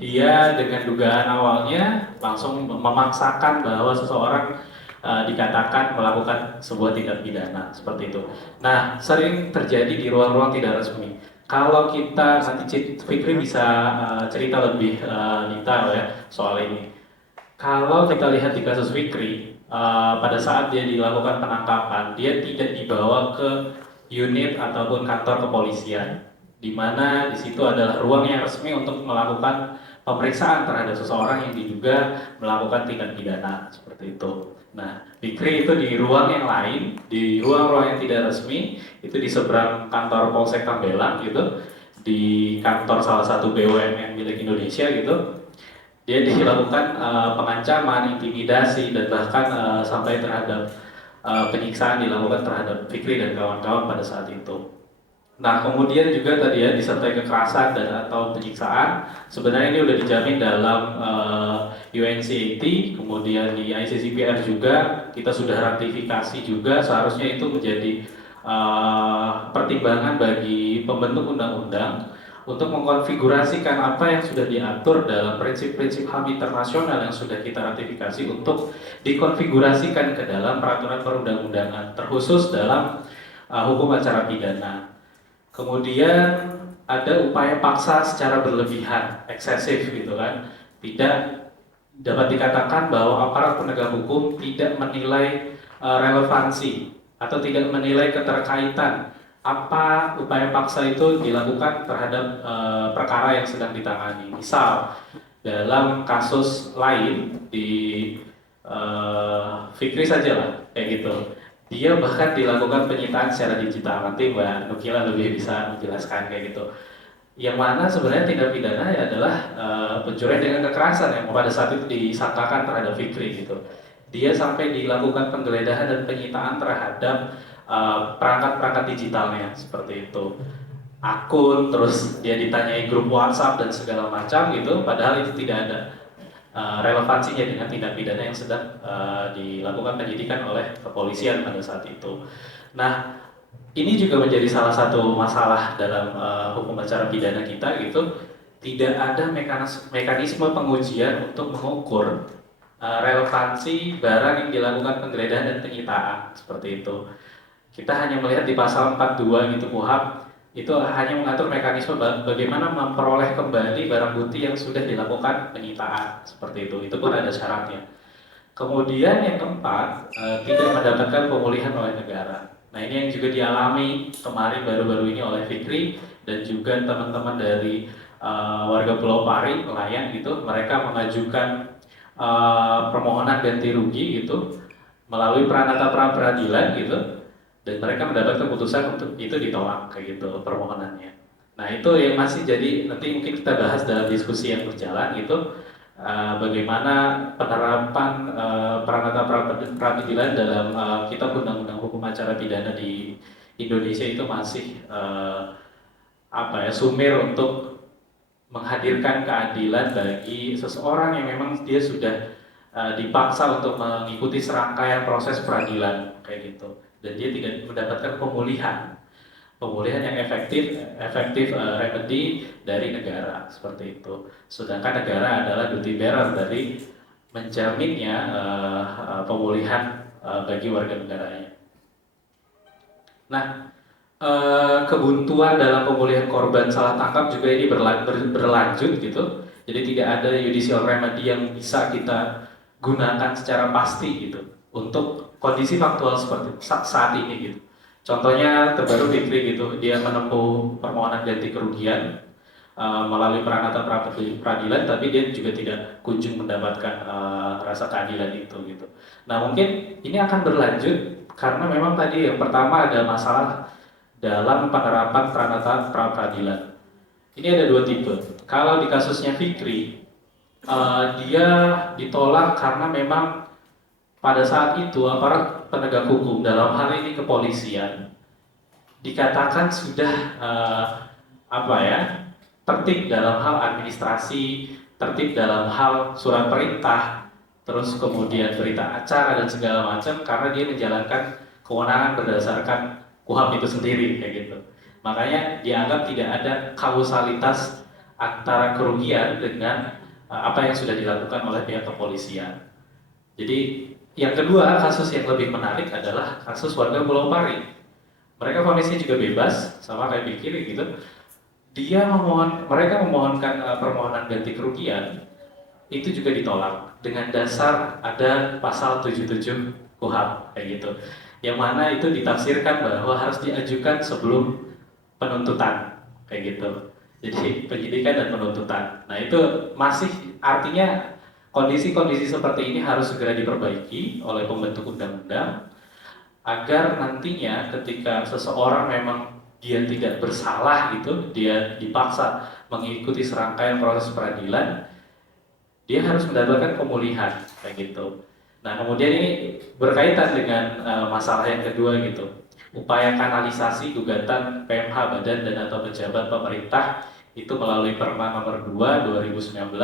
dia dengan dugaan awalnya langsung memaksakan bahwa seseorang dikatakan melakukan sebuah tindak pidana seperti itu. Nah, sering terjadi di ruang-ruang tidak resmi. Kalau kita nanti Fikri bisa cerita lebih detail ya soal ini. Kalau kita lihat di kasus Fikri, pada saat dia dilakukan penangkapan, dia tidak dibawa ke unit ataupun kantor kepolisian, di mana di situ adalah ruang yang resmi untuk melakukan pemeriksaan terhadap seseorang yang diduga melakukan tindak pidana seperti itu. Nah, Fikri itu di ruang yang lain, di ruang-ruang yang tidak resmi, itu di seberang kantor Polsek Tambelang gitu, di kantor salah satu BUMN milik Indonesia gitu. Dia dilakukan pengancaman, intimidasi, dan bahkan sampai terhadap penyiksaan dilakukan terhadap Fikri dan kawan-kawan pada saat itu. Nah, kemudian juga tadi ya disertai kekerasan dan atau penyiksaan. Sebenarnya ini sudah dijamin dalam UNCAT, kemudian di ICCPR juga kita sudah ratifikasi juga. Seharusnya itu menjadi pertimbangan bagi pembentuk undang-undang untuk mengkonfigurasikan apa yang sudah diatur dalam prinsip-prinsip HAM internasional yang sudah kita ratifikasi untuk dikonfigurasikan ke dalam peraturan perundang-undangan, terkhusus dalam hukum acara pidana. Kemudian ada upaya paksa secara berlebihan, eksesif gitu kan. Tidak dapat dikatakan bahwa aparat penegak hukum tidak menilai relevansi atau tidak menilai keterkaitan apa upaya paksa itu dilakukan terhadap perkara yang sedang ditangani. Misal dalam kasus lain di Fikri saja lah kayak gitu. Dia bahkan dilakukan penyitaan secara digital. Nanti Mbak Nukila lebih bisa menjelaskan kayak gitu. Yang mana sebenarnya tindak pidana adalah pencurian dengan kekerasan yang pada saat itu disangkakan terhadap Fikri gitu. Dia sampai dilakukan penggeledahan dan penyitaan terhadap perangkat-perangkat digitalnya seperti itu. Akun, terus dia ditanyai grup WhatsApp dan segala macam gitu. Padahal itu tidak ada relevansinya dengan tindak pidana yang sedang dilakukan penyidikan oleh kepolisian pada saat itu. Nah, ini juga menjadi salah satu masalah dalam hukum acara pidana kita gitu. Tidak ada mekanisme pengujian untuk mengukur relevansi barang yang dilakukan penggeledahan dan penyitaan seperti itu. Kita hanya melihat di pasal 42 gitu KUHP itu hanya mengatur mekanisme bagaimana memperoleh kembali barang bukti yang sudah dilakukan penyitaan seperti itu. Itu pun ada syaratnya. Kemudian yang keempat, tidak mendapatkan pemulihan oleh negara. Nah, ini yang juga dialami kemarin baru-baru ini oleh Fikri dan juga teman-teman dari warga Pulau Pari, nelayan gitu. Mereka mengajukan permohonan ganti rugi gitu melalui peranata pra peradilan gitu, dan mereka mendapat keputusan untuk itu ditolak kayak gitu permohonannya. Nah, itu yang masih jadi nanti mungkin kita bahas dalam diskusi yang berjalan gitu. Bagaimana penerapan peranata peradilan dalam kitab undang-undang hukum acara pidana di Indonesia itu masih apa ya, sumir untuk menghadirkan keadilan bagi seseorang yang memang dia sudah dipaksa untuk mengikuti serangkaian proses peradilan kayak gitu, dan dia tidak mendapatkan pemulihan yang efektif remedy dari negara seperti itu. Sedangkan negara adalah duty bearer dari menjaminnya pemulihan bagi warga negaranya. Nah, kebuntuan dalam pemulihan korban salah tangkap juga ini berlanjut gitu. Jadi tidak ada judicial remedy yang bisa kita gunakan secara pasti gitu untuk kondisi faktual seperti saat ini gitu. Contohnya terbaru Fikri gitu, dia menempuh permohonan ganti kerugian melalui peranata peradilan, tapi dia juga tidak kunjung mendapatkan rasa keadilan itu gitu. Nah, mungkin ini akan berlanjut karena memang tadi yang pertama ada masalah dalam penerapan peranata peradilan. Ini ada dua tipe. Kalau di kasusnya Fikri, dia ditolak karena memang pada saat itu aparat penegak hukum dalam hal ini kepolisian dikatakan sudah apa ya, tertib dalam hal administrasi, tertib dalam hal surat perintah, terus kemudian berita acara dan segala macam karena dia menjalankan kewenangan berdasarkan KUHP itu sendiri kayak gitu. Makanya dianggap tidak ada kausalitas antara kerugian dengan apa yang sudah dilakukan oleh pihak kepolisian. Jadi yang kedua, kasus yang lebih menarik adalah kasus warga Pulau Pari. Mereka vonisnya juga bebas, sama kayak Pikir gitu. Mereka memohonkan permohonan ganti kerugian, itu juga ditolak dengan dasar ada pasal 77 KUHP kayak gitu. Yang mana itu ditafsirkan bahwa harus diajukan sebelum penuntutan kayak gitu. Jadi penyidikan dan penuntutan. Nah itu masih artinya kondisi-kondisi seperti ini harus segera diperbaiki oleh pembentuk undang-undang agar nantinya ketika seseorang memang dia tidak bersalah gitu, dia dipaksa mengikuti serangkaian proses peradilan, dia harus mendapatkan pemulihan kayak gitu. Nah kemudian ini berkaitan dengan masalah yang kedua gitu, upaya kanalisasi gugatan PMH badan dan atau pejabat pemerintah itu melalui Perma nomor 2 2019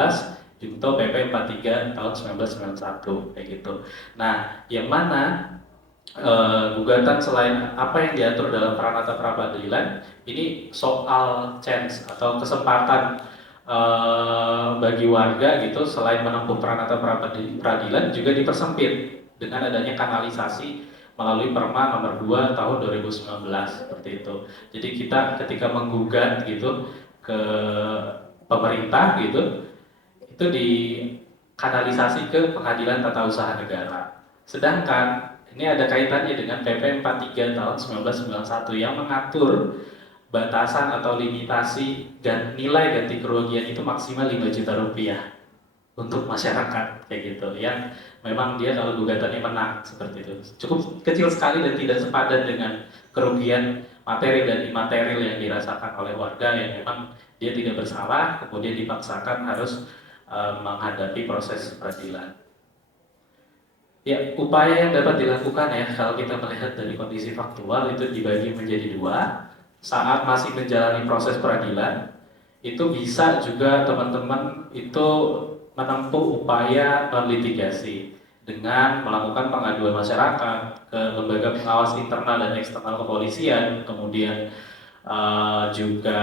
junto PP 43 tahun 1991 kayak gitu. Nah yang mana gugatan selain apa yang diatur dalam Pranata Praperadilan ini soal chance atau kesempatan bagi warga gitu selain menempuh Pranata Praperadilan juga dipersempit dengan adanya kanalisasi melalui Perma nomor 2 tahun 2019 seperti itu. Jadi kita ketika menggugat gitu ke pemerintah gitu itu dikanalisasi ke Pengadilan Tata Usaha Negara. Sedangkan ini ada kaitannya dengan PP 43 tahun 1991 yang mengatur batasan atau limitasi dan nilai ganti kerugian itu maksimal 5 juta rupiah untuk masyarakat kayak gitu yang memang dia kalau gugatannya menang seperti itu cukup kecil sekali dan tidak sepadan dengan kerugian materi dan imaterial yang dirasakan oleh warga yang memang dia tidak bersalah kemudian dipaksakan harus menghadapi proses peradilan. Ya, upaya yang dapat dilakukan ya kalau kita melihat dari kondisi faktual itu dibagi menjadi dua. Saat masih menjalani proses peradilan, itu bisa juga teman-teman itu menempuh upaya non-litigasi dengan melakukan pengaduan masyarakat ke lembaga pengawas internal dan eksternal kepolisian, kemudian juga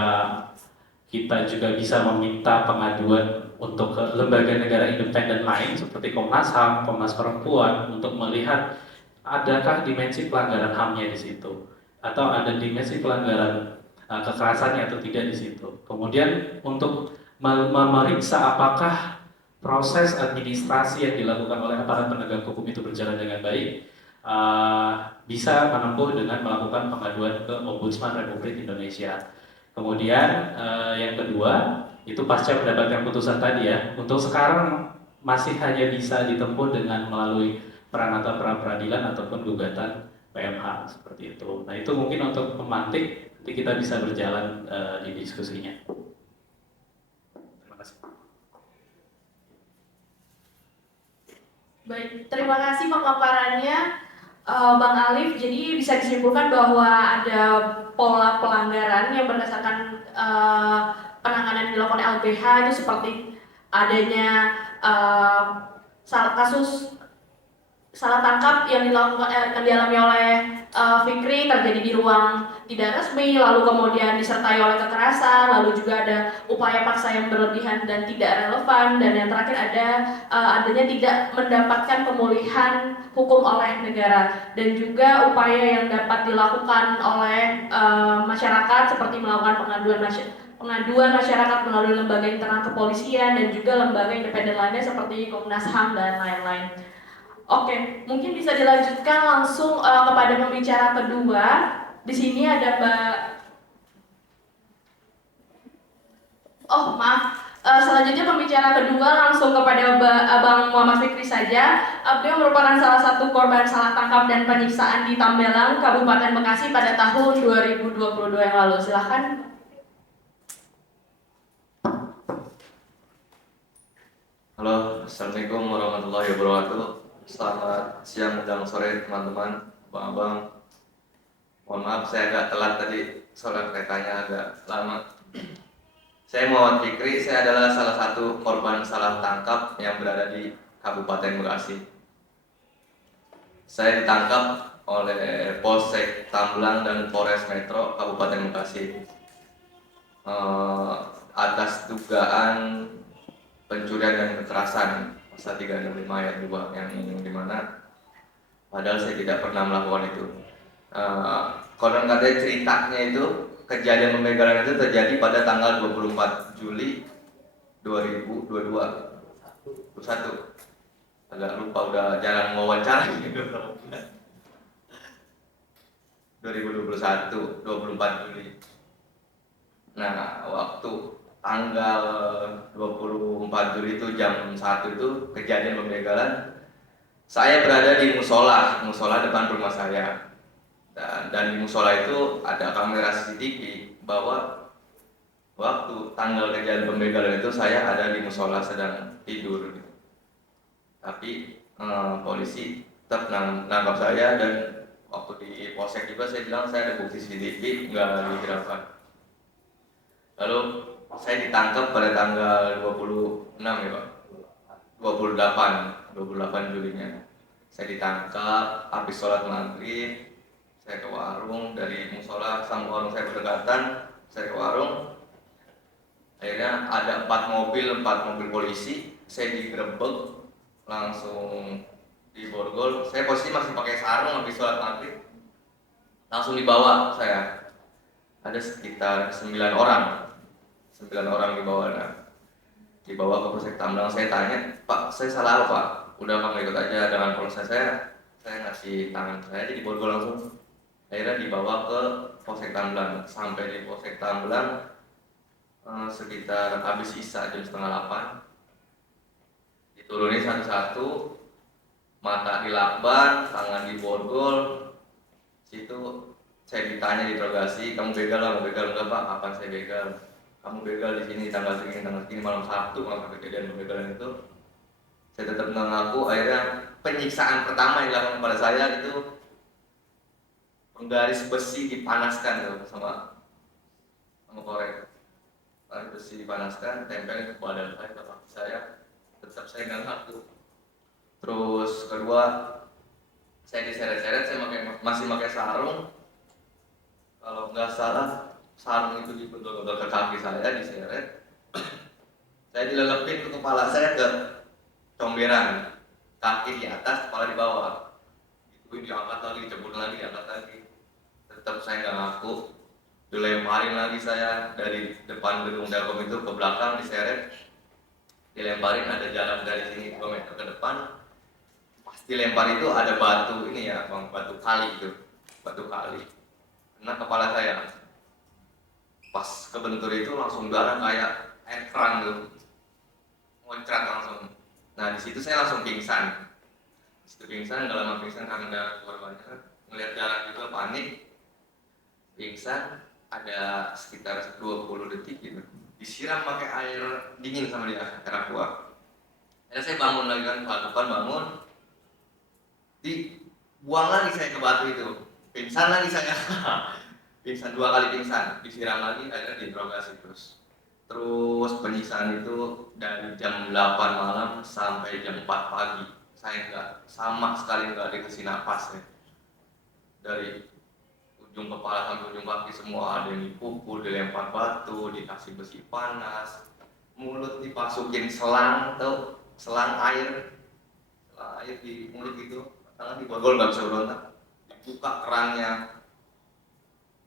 kita juga bisa meminta pengaduan untuk ke lembaga negara independen lain seperti Komnas HAM, Komnas Perempuan untuk melihat adakah dimensi pelanggaran HAM-nya di situ atau ada dimensi pelanggaran kekerasannya atau tidak di situ. Kemudian untuk memeriksa apakah proses administrasi yang dilakukan oleh aparat penegak hukum itu berjalan dengan baik, bisa menempuh dengan melakukan pengaduan ke Ombudsman Republik Indonesia. Kemudian yang kedua itu pasca mendapatkan putusan tadi ya, untuk sekarang masih hanya bisa ditempuh dengan melalui Pranata Pra-peradilan ataupun gugatan PMH seperti itu. Nah itu mungkin untuk pemantik nanti kita bisa berjalan di diskusinya. Terima kasih. Baik, terima kasih pemaparannya Bang Alif. Jadi bisa disimpulkan bahwa ada pola pelanggaran yang berdasarkan penanganan yang dilakukan LBH itu seperti adanya kasus salah tangkap yang dialami oleh Fikri terjadi di ruang tidak resmi, lalu kemudian disertai oleh kekerasan, lalu juga ada upaya paksa yang berlebihan dan tidak relevan, dan yang terakhir ada adanya tidak mendapatkan pemulihan hukum oleh negara, dan juga upaya yang dapat dilakukan oleh masyarakat seperti melakukan pengaduan masyarakat melalui lembaga internal kepolisian dan juga lembaga independen lainnya seperti Komnas HAM dan lain-lain. Oke, mungkin bisa dilanjutkan langsung kepada pembicara kedua. Di sini ada Mbak. Oh maaf. Selanjutnya pembicara kedua langsung kepada Abang Muhammad Fikri saja. Beliau merupakan salah satu korban salah tangkap dan penyiksaan di Tambelang, Kabupaten Bekasi pada tahun 2022 yang lalu. Silahkan. Halo, Assalamualaikum warahmatullahi wabarakatuh. Selamat siang menjelang sore teman-teman, abang-abang. Mohon maaf saya agak telat tadi, soalnya keretanya agak lama. Saya Muhammad Fikri, saya adalah salah satu korban salah tangkap yang berada di Kabupaten Bekasi. Saya ditangkap oleh Polsek Tambelang dan Polres Metro Kabupaten Bekasi. atas dugaan pencurian dan kekerasan pasal 365 ayat 2 yang dimana padahal saya tidak pernah melakukan itu. Konon katanya ceritanya itu kejadian pembegalan itu terjadi pada tanggal 24 Juli 2022 21. Agak lupa, udah jarang wawancara gitu. 2021 24 Juli. Nah, waktu tanggal 24 Juli itu jam 1 itu kejadian pembegalan. Saya berada di musola depan rumah saya. Dan di musola itu ada kamera CCTV bahwa waktu tanggal kejadian pembegalan itu saya ada di musola sedang tidur. Tapi polisi tetap nangkap saya, dan waktu di polsek juga saya bilang saya ada bukti CCTV, nggak dihiraukan. Lalu saya ditangkap pada tanggal 26 ya Pak, 28 Julinya. Saya ditangkap habis sholat maghrib. Saya ke warung, dari musola sama warung saya berdekatan. Saya ke warung, akhirnya ada 4 mobil polisi. Saya digerebek, langsung diborgol. Saya posisi masih pakai sarung habis sholat maghrib. Langsung dibawa saya. Ada sekitar 9 orang dibawa. Dibawa ke Polsek Tamblang. Saya tanya, Pak, saya salah apa Pak? Udah kamu ikut aja dengan proses saya ngasih tangan saya, jadi borgol langsung. Akhirnya dibawa ke Polsek Tamblang. Sampai di Polsek Tamblang sekitar habis isya jam 7:30. Diturunin satu-satu, mata dilakban, tangan diborgol. Situ saya ditanya, diinterogasi, kamu begal enggak Pak? Apa saya begal? Kamu begal di sini tanggal segini malam Sabtu, malam kejadian pembegalan itu. Saya tetap mengaku. Akhirnya penyiksaan pertama yang dilakukan pada saya itu penggaris besi dipanaskan tuh sama korek. Penggaris besi dipanaskan, tempelin ke badan saya, ke kaki saya. Tetap saya nggak ngaku. Terus kedua, saya diseret-seret, saya masih pakai sarung. Kalau nggak salah, sarung itu dibentul-bentul ke kaki saya, diseret. Saya dilelepin ke kepala saya, ke comberan, kaki di atas, kepala di bawah. Itu diangkat lagi, jebur lagi, diangkat lagi. Tetap saya nggak ngaku. Dilemparin lagi saya dari depan gedung Telkom itu ke belakang, diseret. Dilemparin, ada jarak dari sini 2 meter ke depan. Pas dilempar itu ada batu ini ya, batu kali itu, batu kali. Kena kepala saya. Pas kebentur itu langsung darah kayak air keran tuh, ngoncrat langsung. Nah di situ saya langsung pingsan. Di situ pingsan, nggak lama pingsan karena darah keluar banyak. Ngelihat darah juga panik. Pingsan ada sekitar 20 detik gitu. Disiram pakai air dingin sama dia, air aqua. Akhirnya saya bangun lagi kan, depan bangun. Dibuang lagi saya ke batu itu. Pingsan lagi saya. Pingsan 2 kali pingsan, disiram lagi, akhirnya diinterogasi terus. Terus penyiksaan itu dari jam 8 malam sampai jam 4 pagi. Saya sama sekali nggak dikasih napas ya. Dari ujung kepala sampai ujung kaki semua ada yang dipukul, dilempar batu, dikasih besi panas, mulut dipasukin selang air di mulut gitu, tangan diborgol nggak bisa berontak, dibuka kerannya.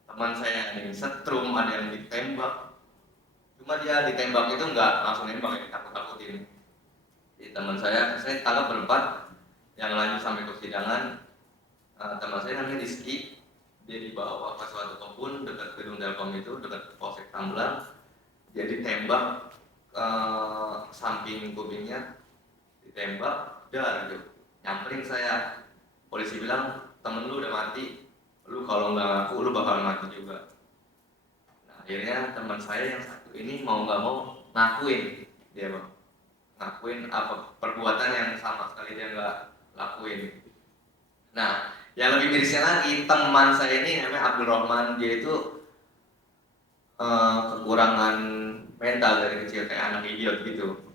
Teman saya yang setrum, ada yang ditembak. Cuma dia ditembak itu nggak langsung nembak, ditakut-takutin. Di teman saya tangkap berempat, yang lanjut sampai ke persidangan. Teman saya namanya Rizky, dia dibawa ke suatu kebun dekat gedung Telkom itu, dekat Polsek Tamblang. Dia ditembak samping kupingnya, ditembak, udah gitu. Nyamperin saya, polisi bilang temen lu udah mati, lu kalau nggak ngaku lu bakal mati juga. Nah, akhirnya teman saya yang satu ini mau nggak mau ngakuin, dia bang, ngakuin apa perbuatan yang sama sekali dia nggak lakuin. Nah, yang lebih mirisnya lagi, teman saya ini namanya Abdul Rahman, dia itu kekurangan mental dari kecil, kayak anak idiot gitu.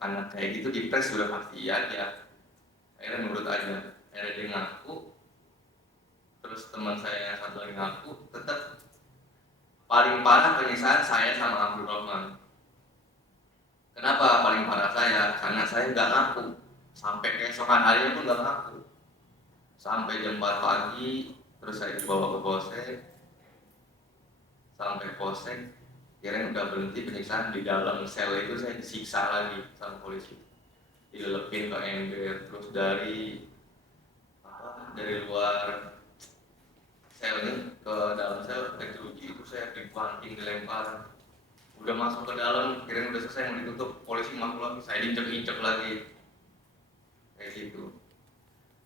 Anak kayak gitu dipres sudah pasti ya dia. Akhirnya nurut aja, akhirnya dia ngaku. Terus teman saya yang satu lagi ngaku, tetap paling parah penyiksaan saya sama Abdul Rahman. Kenapa paling parah saya? Karena saya nggak ngaku. Sampai keesokan harinya pun nggak ngaku. Sampai jam 4 pagi, terus saya dibawa ke polsek. Sampai polsek, kirain udah berhenti penyiksaan. Di dalam sel itu saya disiksa lagi sama polisi. Dilepin ke ember, terus dari luar sel ini ke dalam sel teknologi itu saya dibanting, dilempar. Udah masuk ke dalam, kirain udah selesai mau ditutup, polisi masuk lagi, saya diinjek-injek lagi, kayak gitu.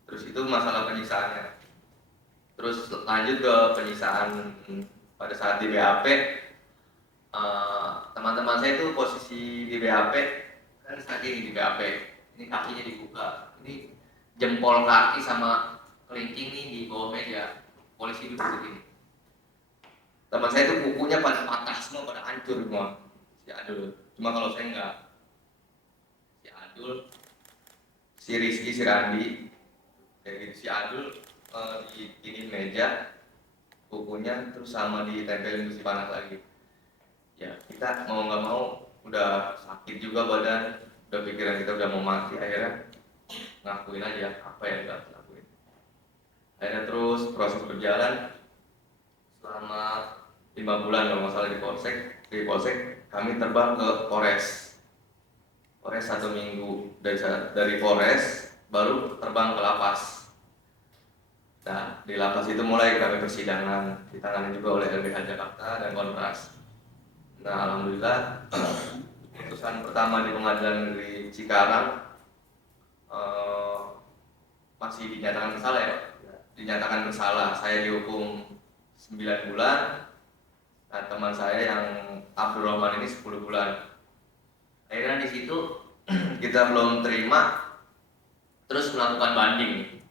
Terus itu masalah penyiksaannya. Terus lanjut ke penyiksaan pada saat di BAP. Teman-teman saya itu posisi di BAP kan kaki di BAP, ini kakinya dibuka, ini jempol kaki sama kelingking nih di bawah meja, polisi duduk begini. Teman saya itu kukunya pada patah semua, pada hancur semua. Si Adul, cuma kalau saya enggak. Si Adul, si Rizky, si Randi, kayak gitu. Si Adul di meja, kukunya terus sama ditempelin besi panas lagi. Ya kita mau nggak mau udah sakit juga badan, udah pikiran kita udah mau mati, akhirnya ngakuin aja apa yang udah lakuin. Akhirnya terus proses berjalan selama 5 bulan kalau nggak salah di polsek. Di polsek kami terbang ke Polres 1 minggu, dari Polres baru terbang ke lapas. Nah di lapas itu mulai kami persidangan, ditangani juga oleh LBH Jakarta dan Kontras. Nah alhamdulillah putusan pertama di Pengadilan Negeri Cikarang masih dinyatakan bersalah ya Pak? Dinyatakan bersalah. Saya dihukum 9 bulan. Nah teman saya yang Abdul Rahman ini 10 bulan. Akhirnya di situ kita belum terima, terus melakukan banding.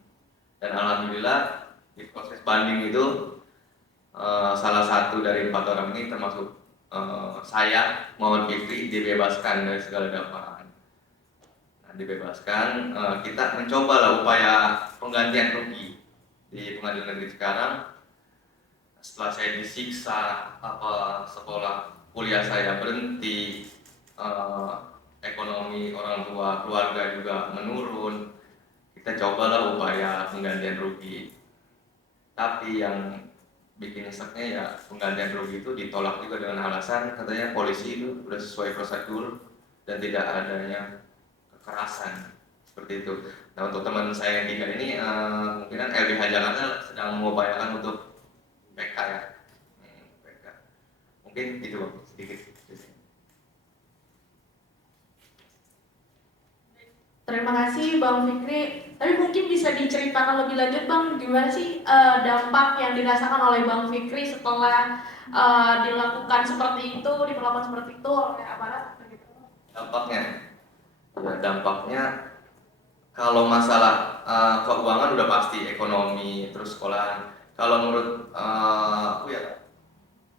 Dan alhamdulillah di proses banding itu salah satu dari 4 orang ini termasuk saya, Muhammad Fikri, dibebaskan dari segala dakwaan. Nah, dibebaskan, kita mencoba lah upaya penggantian rugi di Pengadilan Negeri Cikarang. Setelah saya disiksa, sekolah kuliah saya berhenti, ekonomi orang tua keluarga juga menurun, kita cobalah upaya penggantian rugi. Tapi yang bikin nyeseknya ya penggantian rugi itu ditolak juga dengan alasan katanya polisi itu sudah sesuai prosedur dan tidak adanya kekerasan seperti itu. Nah untuk teman saya yang 3 ini mungkin LBH Jakarta sedang mengupayakan untuk PK ya. PK. Mungkin itu Bang, sedikit. Terima kasih Bang Fikri. Tapi mungkin bisa diceritakan lebih lanjut Bang, gimana sih dampak yang dirasakan oleh Bang Fikri setelah dilakukan seperti itu, diperlakukan seperti itu oleh aparat? Dampaknya kalau masalah keuangan udah pasti, ekonomi, terus sekolahan. Kalau menurut aku ya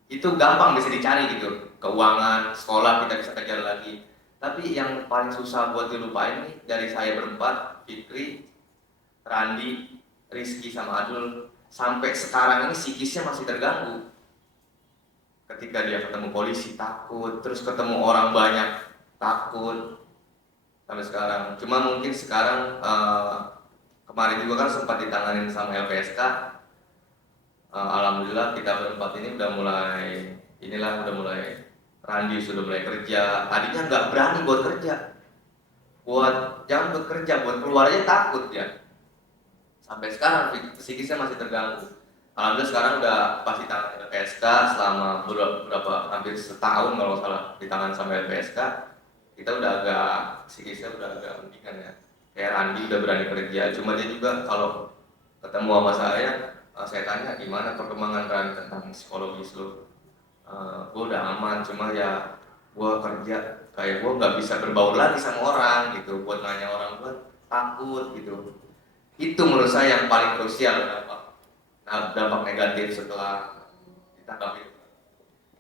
itu gampang bisa dicari gitu, keuangan, sekolah kita bisa kejar lagi. Tapi yang paling susah buat dilupain nih dari saya berempat, Fikri, Randi, Rizky sama Adul, sampai sekarang ini psikisnya masih terganggu. Ketika dia ketemu polisi takut, terus ketemu orang banyak takut sampai sekarang. Cuma mungkin sekarang kemarin juga kan sempat ditanganin sama LPSK. Alhamdulillah kita berempat ini udah mulai Randi sudah mulai kerja. Tadinya nggak berani buat kerja, jangan buat kerja, buat keluar aja takut ya. Sampai sekarang psikisnya masih terganggu. Alhamdulillah sekarang udah pasti tangan LPSK selama hampir setahun kalau salah di tangan sama LPSK. Kita udah agak psikisnya udah agak mendingan ya. Kayak Randi udah berani kerja. Cuma dia juga kalau ketemu sama saya tanya gimana perkembangan Randi tentang psikologis lo. Gue udah aman, cuma ya gue kerja kayak gue nggak bisa berbaur lagi sama orang gitu, buat nanya orang gue takut gitu. Itu menurut saya yang paling krusial dampak negatif setelah ditangkap itu.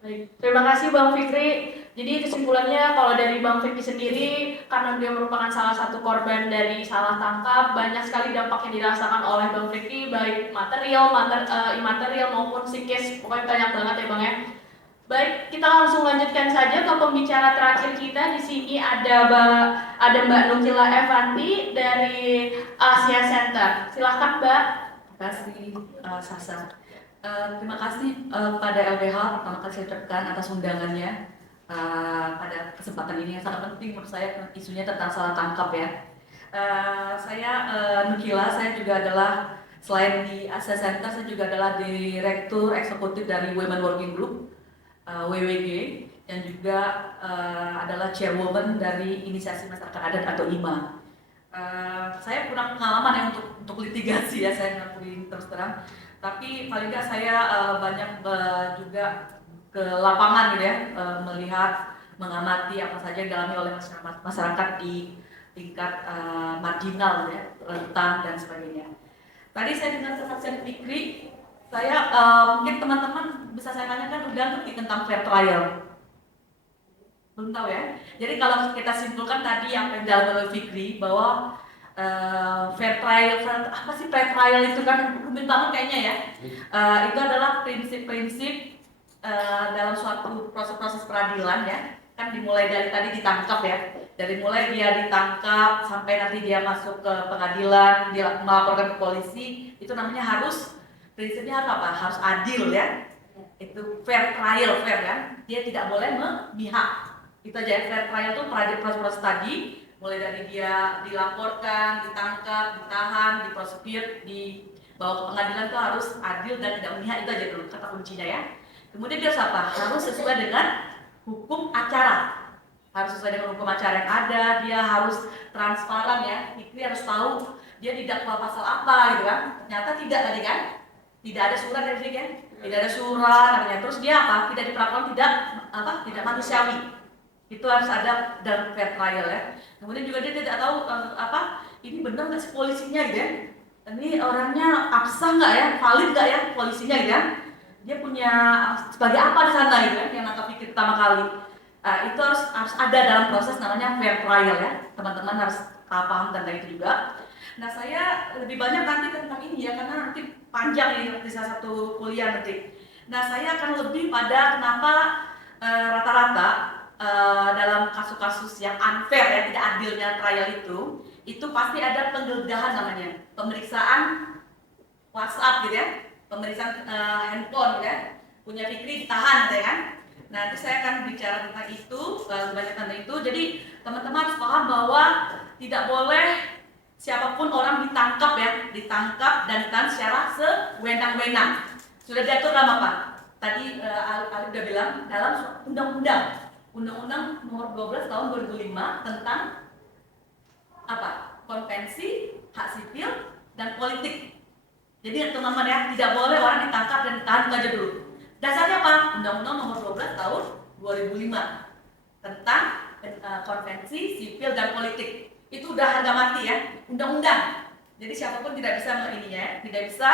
Baik, terima kasih Bang Fikri. Jadi kesimpulannya kalau dari Bang Fikri sendiri, karena dia merupakan salah satu korban dari salah tangkap, banyak sekali dampak yang dirasakan oleh Bang Fikri, baik material, imaterial maupun psikis, pokoknya banyak banget ya Bang ya. Baik, kita langsung lanjutkan saja ke pembicara terakhir kita. Di sini ada Mbak Nukila Evanti dari Asia Center. Silahkan Mbak. Terima kasih Sasa. Terima kasih pada LBH pertama kali saya ucapkan atas undangannya pada kesempatan ini yang sangat penting menurut saya, isunya tentang salah tangkap ya. Saya Nukila, saya juga adalah selain di Asia Center, saya juga adalah Direktur Eksekutif dari Women Working Group WWG, yang juga adalah Chairwoman dari Inisiasi Masyarakat Adat atau IMA. Saya kurang pengalaman ya untuk litigasi ya, saya ngakuin terus terang. Tapi paling nggak saya banyak juga ke lapangan gitu ya, melihat, mengamati apa saja yang dialami oleh masyarakat di tingkat marginal ya, rentan dan sebagainya. Tadi saya dengar kesaksian Fikri, saya mungkin teman-teman bisa saya tanyakan udah ngerti tentang fair trial? Belum tahu ya. Jadi kalau kita simpulkan tadi yang dialami oleh Fikri bahwa fair trial, apa sih fair trial itu kan rumit banget kayaknya ya. Itu adalah prinsip-prinsip dalam suatu proses-proses peradilan ya. Kan dimulai dari tadi ditangkap ya. Dari mulai dia ditangkap sampai nanti dia masuk ke pengadilan, dia melaporkan ke polisi, itu namanya harus prinsipnya apa? Harus adil ya. Itu fair trial, fair kan? Dia tidak boleh memihak. Itu aja fair trial itu proses-proses tadi, mulai dari dia dilaporkan, ditangkap, ditahan, diprosecute, dibawa ke pengadilan itu harus adil dan tidak memihak. Itu aja dulu kata kuncinya ya. Kemudian dia harus apa? Harus sesuai dengan hukum acara. Harus sesuai dengan hukum acara yang ada, dia harus transparan ya. Dia harus tahu dia didakwa pasal apa gitu kan. Ternyata tidak tadi kan. Tidak ada surat dari dia kan? Tidak ada surat namanya. Terus dia apa? Tidak diperlakukan tidak manusiawi. Itu harus ada dalam fair trial ya. Kemudian juga dia tidak tahu ini benar nggak sih polisinya gitu ya. Ini orangnya absah nggak ya, valid nggak ya polisinya gitu ya. Dia punya sebagai apa di sana gitu ya, yang nangkap Fikri pertama kali. Itu harus ada dalam proses namanya fair trial ya. Teman-teman harus paham tentang itu juga. Nah, saya lebih banyak nanti tentang ini ya, karena nanti panjang ini di salah satu kuliah nanti. Nah, saya akan lebih pada kenapa rata-rata dalam kasus-kasus yang unfair ya, tidak adilnya trial itu pasti ada penggeledahan namanya, pemeriksaan WhatsApp gitu ya, pemeriksaan handphone gitu ya, punya Fikri ditahan gitu ya kan. Nanti saya akan bicara tentang itu, banyak tentang itu. Jadi teman-teman harus paham bahwa tidak boleh siapapun orang ditangkap dan ditahan secara sewenang-wenang. Sudah diatur dalam apa? Tadi Alif udah bilang dalam Undang-Undang Nomor 12 Tahun 2005 tentang apa? Konvensi hak sipil dan politik. Jadi teman-teman ya, tidak boleh orang ditangkap dan ditahan aja dulu. Dasarnya apa? Undang-Undang Nomor 12 Tahun 2005 tentang konvensi sipil dan politik. Itu udah harga mati ya, undang-undang. Jadi siapapun tidak bisa tidak bisa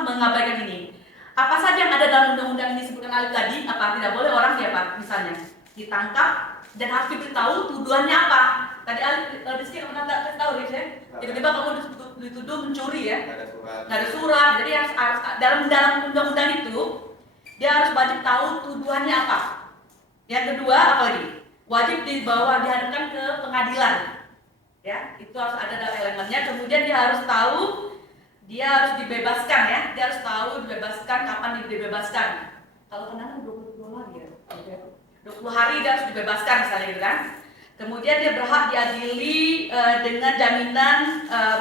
mengabaikan ini. Apa saja yang ada dalam undang-undang yang disebutkan Alif tadi? Tidak boleh orang misalnya ditangkap dan harus diberitahu tuduhannya apa. Tadi Alif di sini pernah nggak tahu ya? Tiba-tiba kamu dituduh mencuri ya? Nggak ada surat. Jadi harus dalam undang-undang itu dia harus wajib tahu tuduhannya apa. Yang kedua apa lagi? Wajib dihadapkan ke pengadilan, ya itu harus ada dalam elemennya. Kemudian dia harus tahu, dia harus dibebaskan ya, dia harus tahu dibebaskan kapan dibebaskan. Kalau penahanan 20 hari ya, 20 hari dia harus dibebaskan misalnya gitu kan. Kemudian dia berhak diadili dengan jaminan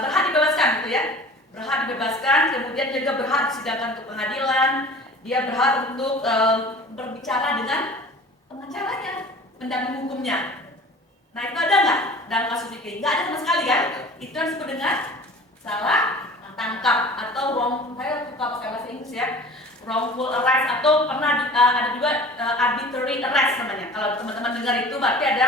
berhak dibebaskan gitu ya, berhak dibebaskan. Kemudian juga berhak disidangkan ke pengadilan. Dia berhak untuk berbicara dengan pengacaranya, pendamping hukumnya. Nah itu ada nggak dalam kasus Fikri? Nggak ada sama sekali kan? Itu yang disebut dengan salah tangkap atau saya suka pakai bahasa Inggris ya, wrongful arrest, atau pernah ada juga arbitrary arrest namanya. Kalau teman-teman dengar itu berarti ada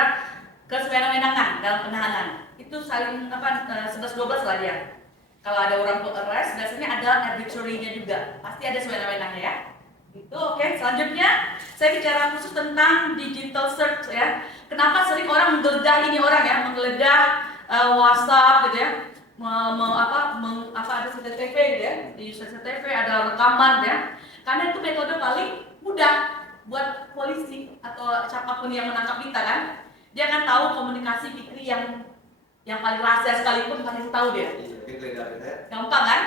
kesewenang-wenangan dalam penahanan. Itu saling 11-12 lah dia. Kalau ada wrongful arrest biasanya ada arbitrary-nya juga. Pasti ada sewenang-wenangnya ya. Itu oke. Selanjutnya saya bicara khusus tentang digital search ya. Kenapa sering orang menggeledah menggeledah WhatsApp gitu ya, ada CCTV gitu ya, di CCTV ada rekaman ya. Karena itu metode paling mudah buat polisi atau siapapun yang menangkap kita kan. Dia akan tahu komunikasi Fikri yang paling rahasia sekalipun paling tahu dia. Iya, gitu ya dari saya. Gampang kan?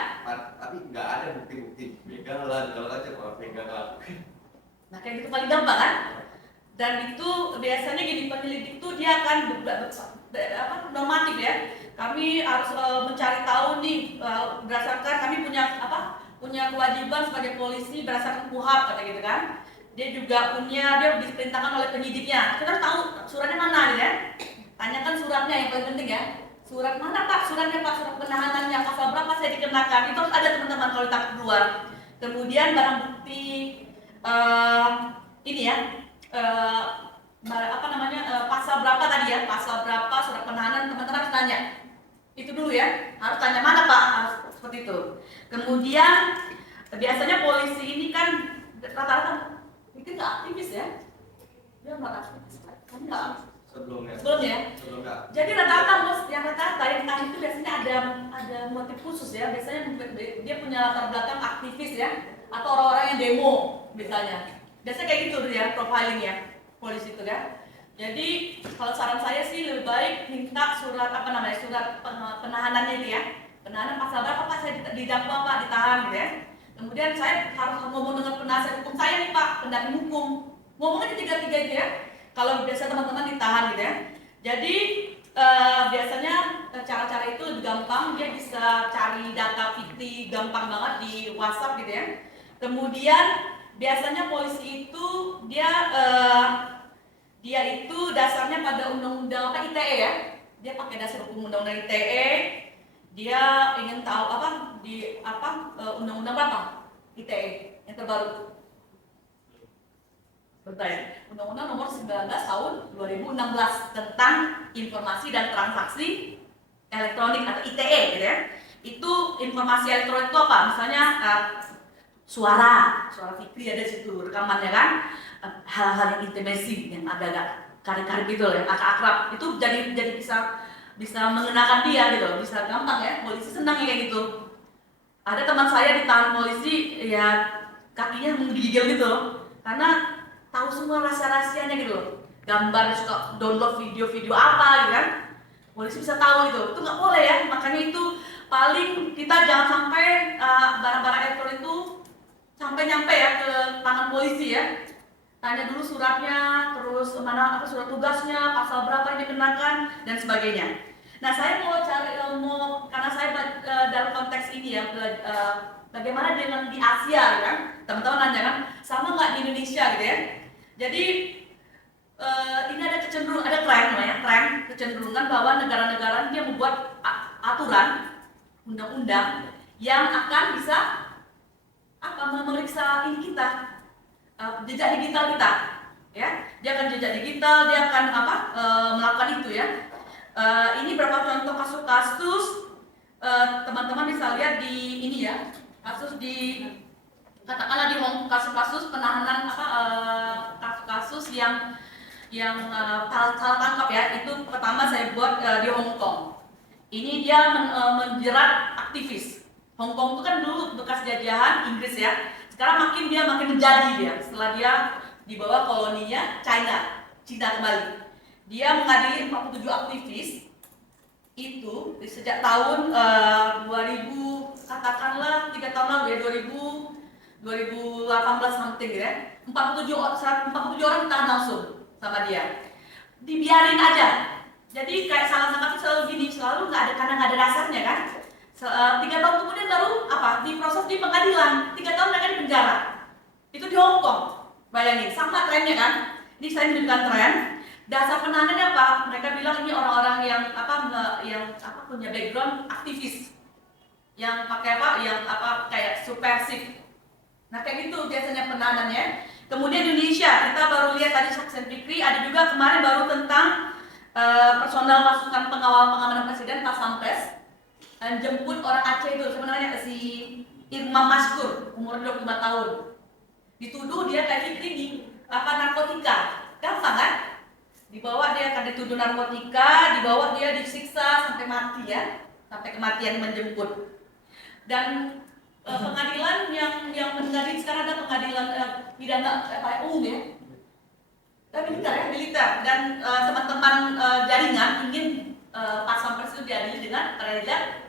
Tapi nggak ada bukti-bukti. Pegang lah, kalau aja kalau pegang lah. Nah kayak gitu paling gampang kan? Dan itu biasanya gini, penyelidik itu dia akan normatif ya. Kami harus mencari tahu nih berdasarkan kami punya kewajiban sebagai polisi berdasarkan KUHAP kata gitu kan. Dia diperintahkan oleh penyidiknya. Kita harus tahu suratnya mana ya. Tanyakan suratnya yang paling penting ya. Surat mana Pak? Suratnya Pak, surat penahanannya pasal berapa saya dikenakan. Itu harus ada teman-teman kalau ditangkap keluar. Kemudian barang bukti ini ya. Pasal berapa tadi ya? Pasal berapa surat penahanan teman-teman harus tanya. Itu dulu ya. Harus tanya mana Pak? Harus seperti itu. Kemudian biasanya polisi ini kan rata-rata mungkin nggak aktivis ya. Dia nggak aktivis. Kan nggak. Sebelumnya. Jadi rata-rata yang tahan itu biasanya ada motif khusus ya. Biasanya dia punya latar belakang aktivis ya, atau orang-orang yang demo misalnya. Biasanya kayak gitu ya profiling ya polisi itu ya. Jadi kalau saran saya sih lebih baik minta surat surat penahanannya itu ya. Penahanan pasal berapa Pak saya didakwa Pak ditahan gitu ya. Kemudian saya harus ngomong dengan penasihat hukum saya nih Pak, pendamping hukum. Ngomongnya tiga-tiga itu ya. Kalau biasa teman-teman ditahan gitu ya. Jadi biasanya cara-cara itu lebih gampang, dia bisa cari data Fikri gampang banget di WhatsApp gitu ya. Kemudian biasanya polisi itu dia itu dasarnya pada undang-undang ITE ya. Dia pakai dasar hukum undang-undang ITE. Dia ingin tahu undang-undang berapa ITE yang terbaru. Bentar ya. Undang-undang nomor 19 tahun 2016 tentang informasi dan transaksi elektronik atau ITE gitu ya. Itu informasi elektronik itu apa? Misalnya suara Fikri ada di situ rekamannya kan. Hal-hal yang intimasi yang agak-agak karib-karib gitu loh, yang akrab itu jadi bisa mengenakan dia gitu, bisa gampang ya. Polisi senang ya kayak gitu. Ada teman saya ditahan polisi ya kakinya menggigil gitu loh. Karena tahu semua rahasia-rahasianya gitu loh. Gambar suka download video-video apa gitu kan. Polisi bisa tahu itu nggak boleh ya. Makanya itu paling kita jangan sampai barang-barang elektronik itu sampai nyampe ya ke tangan polisi ya. Tanya dulu suratnya, terus surat tugasnya, pasal berapa yang dikenakan dan sebagainya. Nah saya mau cari karena saya dalam konteks ini ya bagaimana dengan di Asia kan. Teman-teman nanya kan, sama nggak di Indonesia gitu ya. Jadi ini ada tren kecenderungan bahwa negara-negara dia membuat aturan undang-undang yang akan bisa memeriksa ini kita jejak digital kita ya. Dia akan jejak digital, dia akan melakukan itu ya. Ini beberapa contoh kasus-kasus teman-teman bisa lihat di ini ya. Kasus di katakanlah di kasus-kasus penahanan kasus-kasus yang salah tangkap ya. Itu pertama saya buat di Hong Kong. Ini dia menjerat aktivis. Hong Kong itu kan dulu bekas jajahan Inggris ya. Sekarang makin menjadi dia setelah dia di bawah koloninya China kembali. Dia mengadili 47 aktivis itu sejak tahun 2000 katakanlah 3 tahun lalu ya 2018 something gitu ya. 47 orang ditahan langsung sama dia. Dibiarin aja. Jadi kayak salah tangkap itu selalu gini, selalu karena nggak ada dasarnya kan. 3 tahun kemudian baru diproses di pengadilan. 3 tahun mereka di penjara. Itu di Hong Kong. Bayangin, sama trennya kan. Ini saya menunjukkan tren. Dasar penahanannya apa? Mereka bilang ini orang-orang yang punya background aktivis. Yang pakai kayak subversif. Nah kayak gitu biasanya penahanannya. Kemudian Indonesia, kita baru lihat tadi Saksi Fikri, ada juga kemarin baru tentang personal pasukan pengawal pengamanan presiden Pas Pampres. Jemput orang Aceh itu sebenarnya si Irma Maskur umur 25 tahun dituduh dia kayak Fikri di narkotika. Gampang kan? Dibawa dia akan dituduh narkotika, dibawa dia disiksa sampai mati ya, sampai kematian menjemput. Dan pengadilan yang menjadi sekarang ada pengadilan pidana umum ya, militer dan teman-teman jaringan ingin Pas Pampres itu diadili dengan peradilan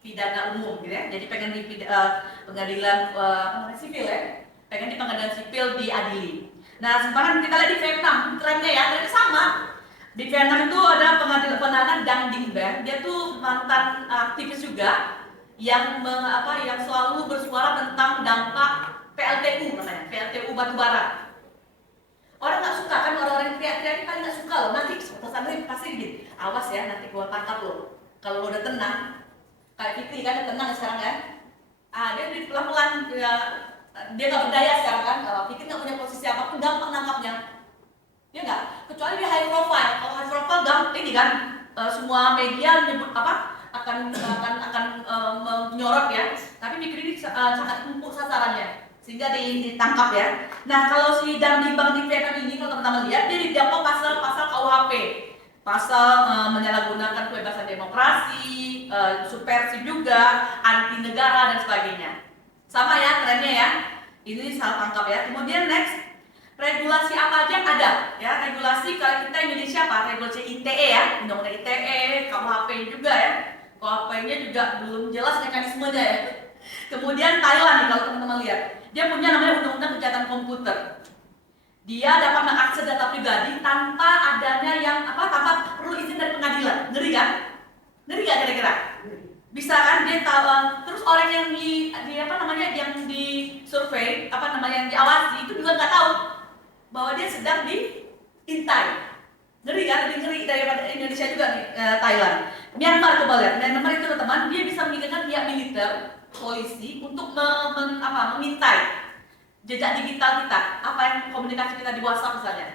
pidana umum gitu ya. Jadi pengen di pengadilan sipil ya, pengen di pengadilan sipil diadili. Nah sekarang kita lihat di Vietnam trennya ya, trennya sama. Di Vietnam itu ada pengadilan penahanan Dang Dinh Ban, dia tuh mantan aktivis juga yang yang selalu bersuara tentang dampak PLTU namanya, PLTU batubara. Orang nggak suka kan, orang-orang yang teriak-teriak paling nggak suka loh. Nanti pesantren pasti gitu, awas ya nanti gua tangkap lo. Kalau lo udah tenang, kayak Fikri kan udah tenang sekarang kan, dia pelan-pelan dia nggak berdaya sekarang kan. Fikri nggak punya posisi apapun, gampang nangkapnya. Ya nggak, kecuali dia high profile. Kalau high profile gampang ini kan, semua media menyebut akan menyorot ya. Tapi Fikri ini sangat empuk sasarannya, sehingga ditangkap ya. Nah kalau si Dang Dinh Ban di Vietnam ini kalau teman-teman lihat, dia didakwa pasal-pasal KUHP, pasal menyalahgunakan kebebasan demokrasi, subversif juga, anti negara dan sebagainya. Sama ya trennya ya, ini salah tangkap ya. Kemudian next, regulasi apa aja yang ada ya, regulasi kalau kita Indonesia apa, regulasi ITE ya, undang-undang ITE, KUHP juga ya, KUHP-nya juga belum jelas mekanismenya ya. Kemudian Thailand nih kalau teman-teman lihat, dia punya namanya undang-undang kejahatan komputer. Dia dapat mengakses data pribadi tanpa adanya tanpa perlu izin dari pengadilan. Ngeri kan? Ngeri gak kira-kira? Bisa kan dia tahu, terus orang yang yang di survei, yang diawasi itu juga nggak tahu bahwa dia sedang diintai. Ngeri kan? Lebih ngeri daripada Indonesia juga nih, Thailand. Myanmar coba lihat. Myanmar itu teman-teman, dia bisa mengizinkan pihak militer, polisi untuk mengintai jejak digital kita, yang komunikasi kita di WhatsApp misalnya.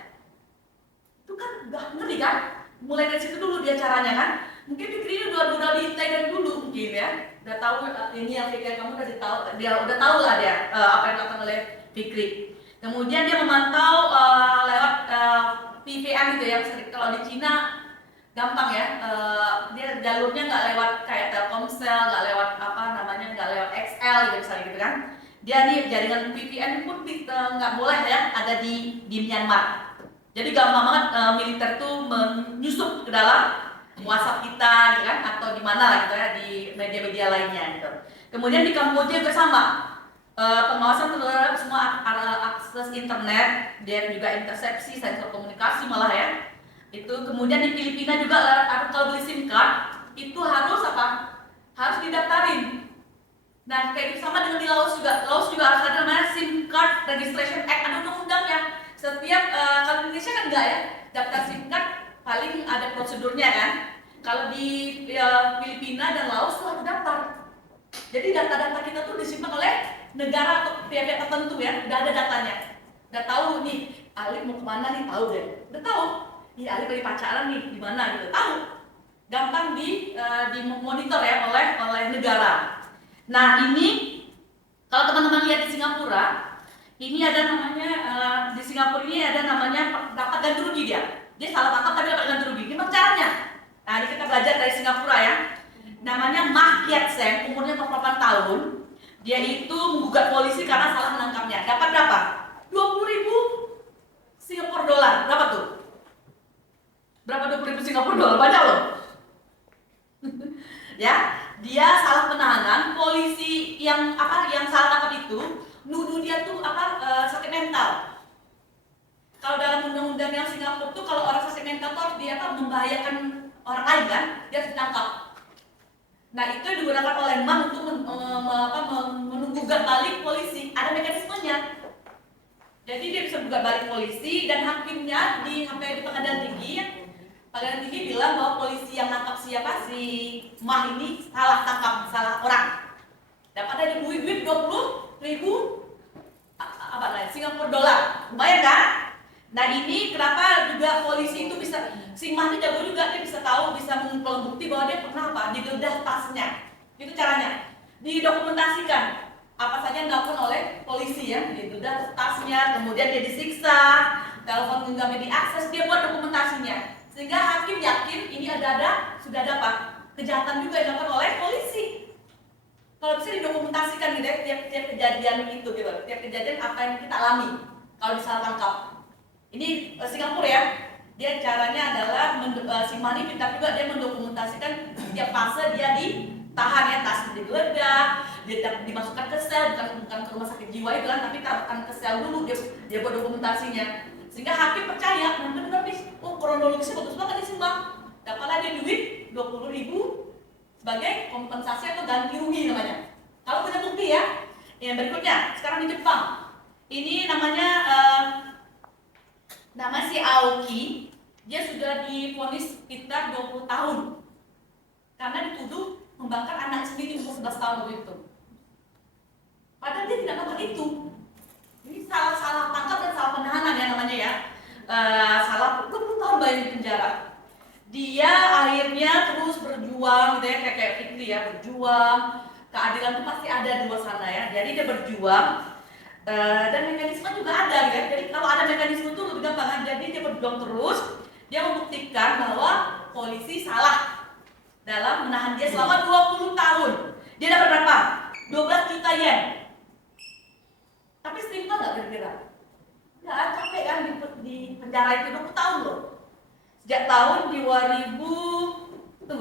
Itu kan udah ngeri kan? Mulai dari situ dulu dia caranya kan. Mungkin Fikri ini udah diintai dari dulu mungkin ya. Udah tahu ini yang Fikri kamu udah tahu lah dia apa yang dilakukan oleh Fikri. Kemudian dia memantau lewat PVM itu ya. Kalau di Cina gampang ya, dia jalurnya nggak lewat kayak Telkomsel, nggak lewat nggak lewat XL gitu misalnya gitu kan. Dia nih jaringan VPN pun nggak boleh ya ada di Myanmar. Jadi gampang banget militer tuh menyusup ke dalam WhatsApp kita gitu kan, atau di mana lah gitu ya, di media-media lainnya gitu. Kemudian di Kamboja juga sama, pengawasan terhadap semua akses internet, dia juga intersepsi, sensor komunikasi malah ya. Itu kemudian di Filipina juga kalau beli SIM card itu harus harus didaftarin. Nah kayak gitu sama dengan di Laos juga harus ada namanya SIM card registration act, ada undang-undangnya. Setiap kalau Indonesia kan enggak ya, daftar SIM card paling ada prosedurnya kan. Kalau di Filipina dan Laos tuh harus daftar. Jadi data-data kita tuh disimpan oleh negara atau pihak-pihak tertentu ya, udah ada datanya. Udah tahu nih, Ali mau kemana nih, tahu deh. Udah tahu. Ih, Ali lagi pacaran nih, di mana gitu, tahu. Gampang dimonitor ya oleh negara. Nah ini kalau teman-teman lihat di Singapura, ini ada namanya di Singapura ini ada namanya dapat ganti rugi dia salah tangkap tapi dapat ganti rugi. Gimana caranya? Nah ini kita belajar dari Singapura ya. Namanya Mah Kiat Seng, umurnya 48 tahun. Dia itu menggugat polisi karena salah menangkapnya. Dapat berapa? 20.000 Singapura dolar. Berapa tuh? Berapa 20.000 Singapura dolar? Banyak loh. Ya. Dia salah penahanan, polisi yang salah tangkap itu nuduh dia tuh sakit mental. Kalau dalam undang-undang yang Singapura tuh kalau orang sakit mental tuh dia membahayakan orang lain kan, dia harus ditangkap. Nah itu yang digunakan oleh Mah untuk menunggugat balik polisi, ada mekanismenya. Jadi dia bisa gugat balik polisi dan hakimnya di pengadilan tinggi. Pengadilan tinggi bilang bahwa polisi yang nangkap siapa si Mah ini salah orang. Dapat dari duit 20.000 Singapura dolar. Lumayan kan? Nah ini kenapa juga polisi itu bisa, si Mah ini jago juga, dia bisa tahu, bisa mengumpulkan bukti bahwa dia pernah digeledah tasnya. Itu caranya. Didokumentasikan apa saja yang dilakukan oleh polisi ya, digeledah tasnya, kemudian dia disiksa, telepon genggamnya diakses, dia buat dokumentasinya. Sehingga hakim yakin ini sudah ada kejahatan juga yang dilakukan oleh polisi. kalau bisa didokumentasikan gitu ya, tiap kejadian itu gitu, tiap kejadian apa yang kita alami kalau disalah tangkap. Ini Singapura ya, dia caranya adalah si Mani pintar juga, dia mendokumentasikan setiap fase dia ditahan ya, tasnya digeledah, dia dimasukkan ke sel, bukan ke rumah sakit jiwa itu kan, tapi taruhkan ke sel dulu, dia buat dokumentasinya, sehingga hakim percaya, benar-benar nih, oh kronologisnya bagus banget nih Bang, dapatlah dia duit 20.000 sebagai kompensasi atau ganti rugi namanya. Kalau punya bukti ya. Yang berikutnya, sekarang di Jepang. Ini namanya nama si Aoki. Dia sudah divonis sekitar 20 tahun. Karena dituduh membakar anak sendiri umur 11 tahun waktu itu. Padahal dia tidak melakukan itu. Ini salah tangkap dan salah penahanan ya namanya ya. Salah 20 tahun bayar di penjara. Dia akhirnya terus berjuang gitu ya, kayak Fikri ya, berjuang. Keadilan itu pasti ada di luar sana ya. Jadi dia berjuang dan mekanisme juga ada gitu ya. Jadi kalau ada mekanisme itu lebih gampang. Jadi dia berjuang terus, dia membuktikan bahwa polisi salah dalam menahan dia selama 20 tahun. Dia dapat berapa? 12 juta yen. Tapi setimpal nggak kira-kira? Nggak, capek kan di penjara itu 20 tahun loh. Sejak tahun 2095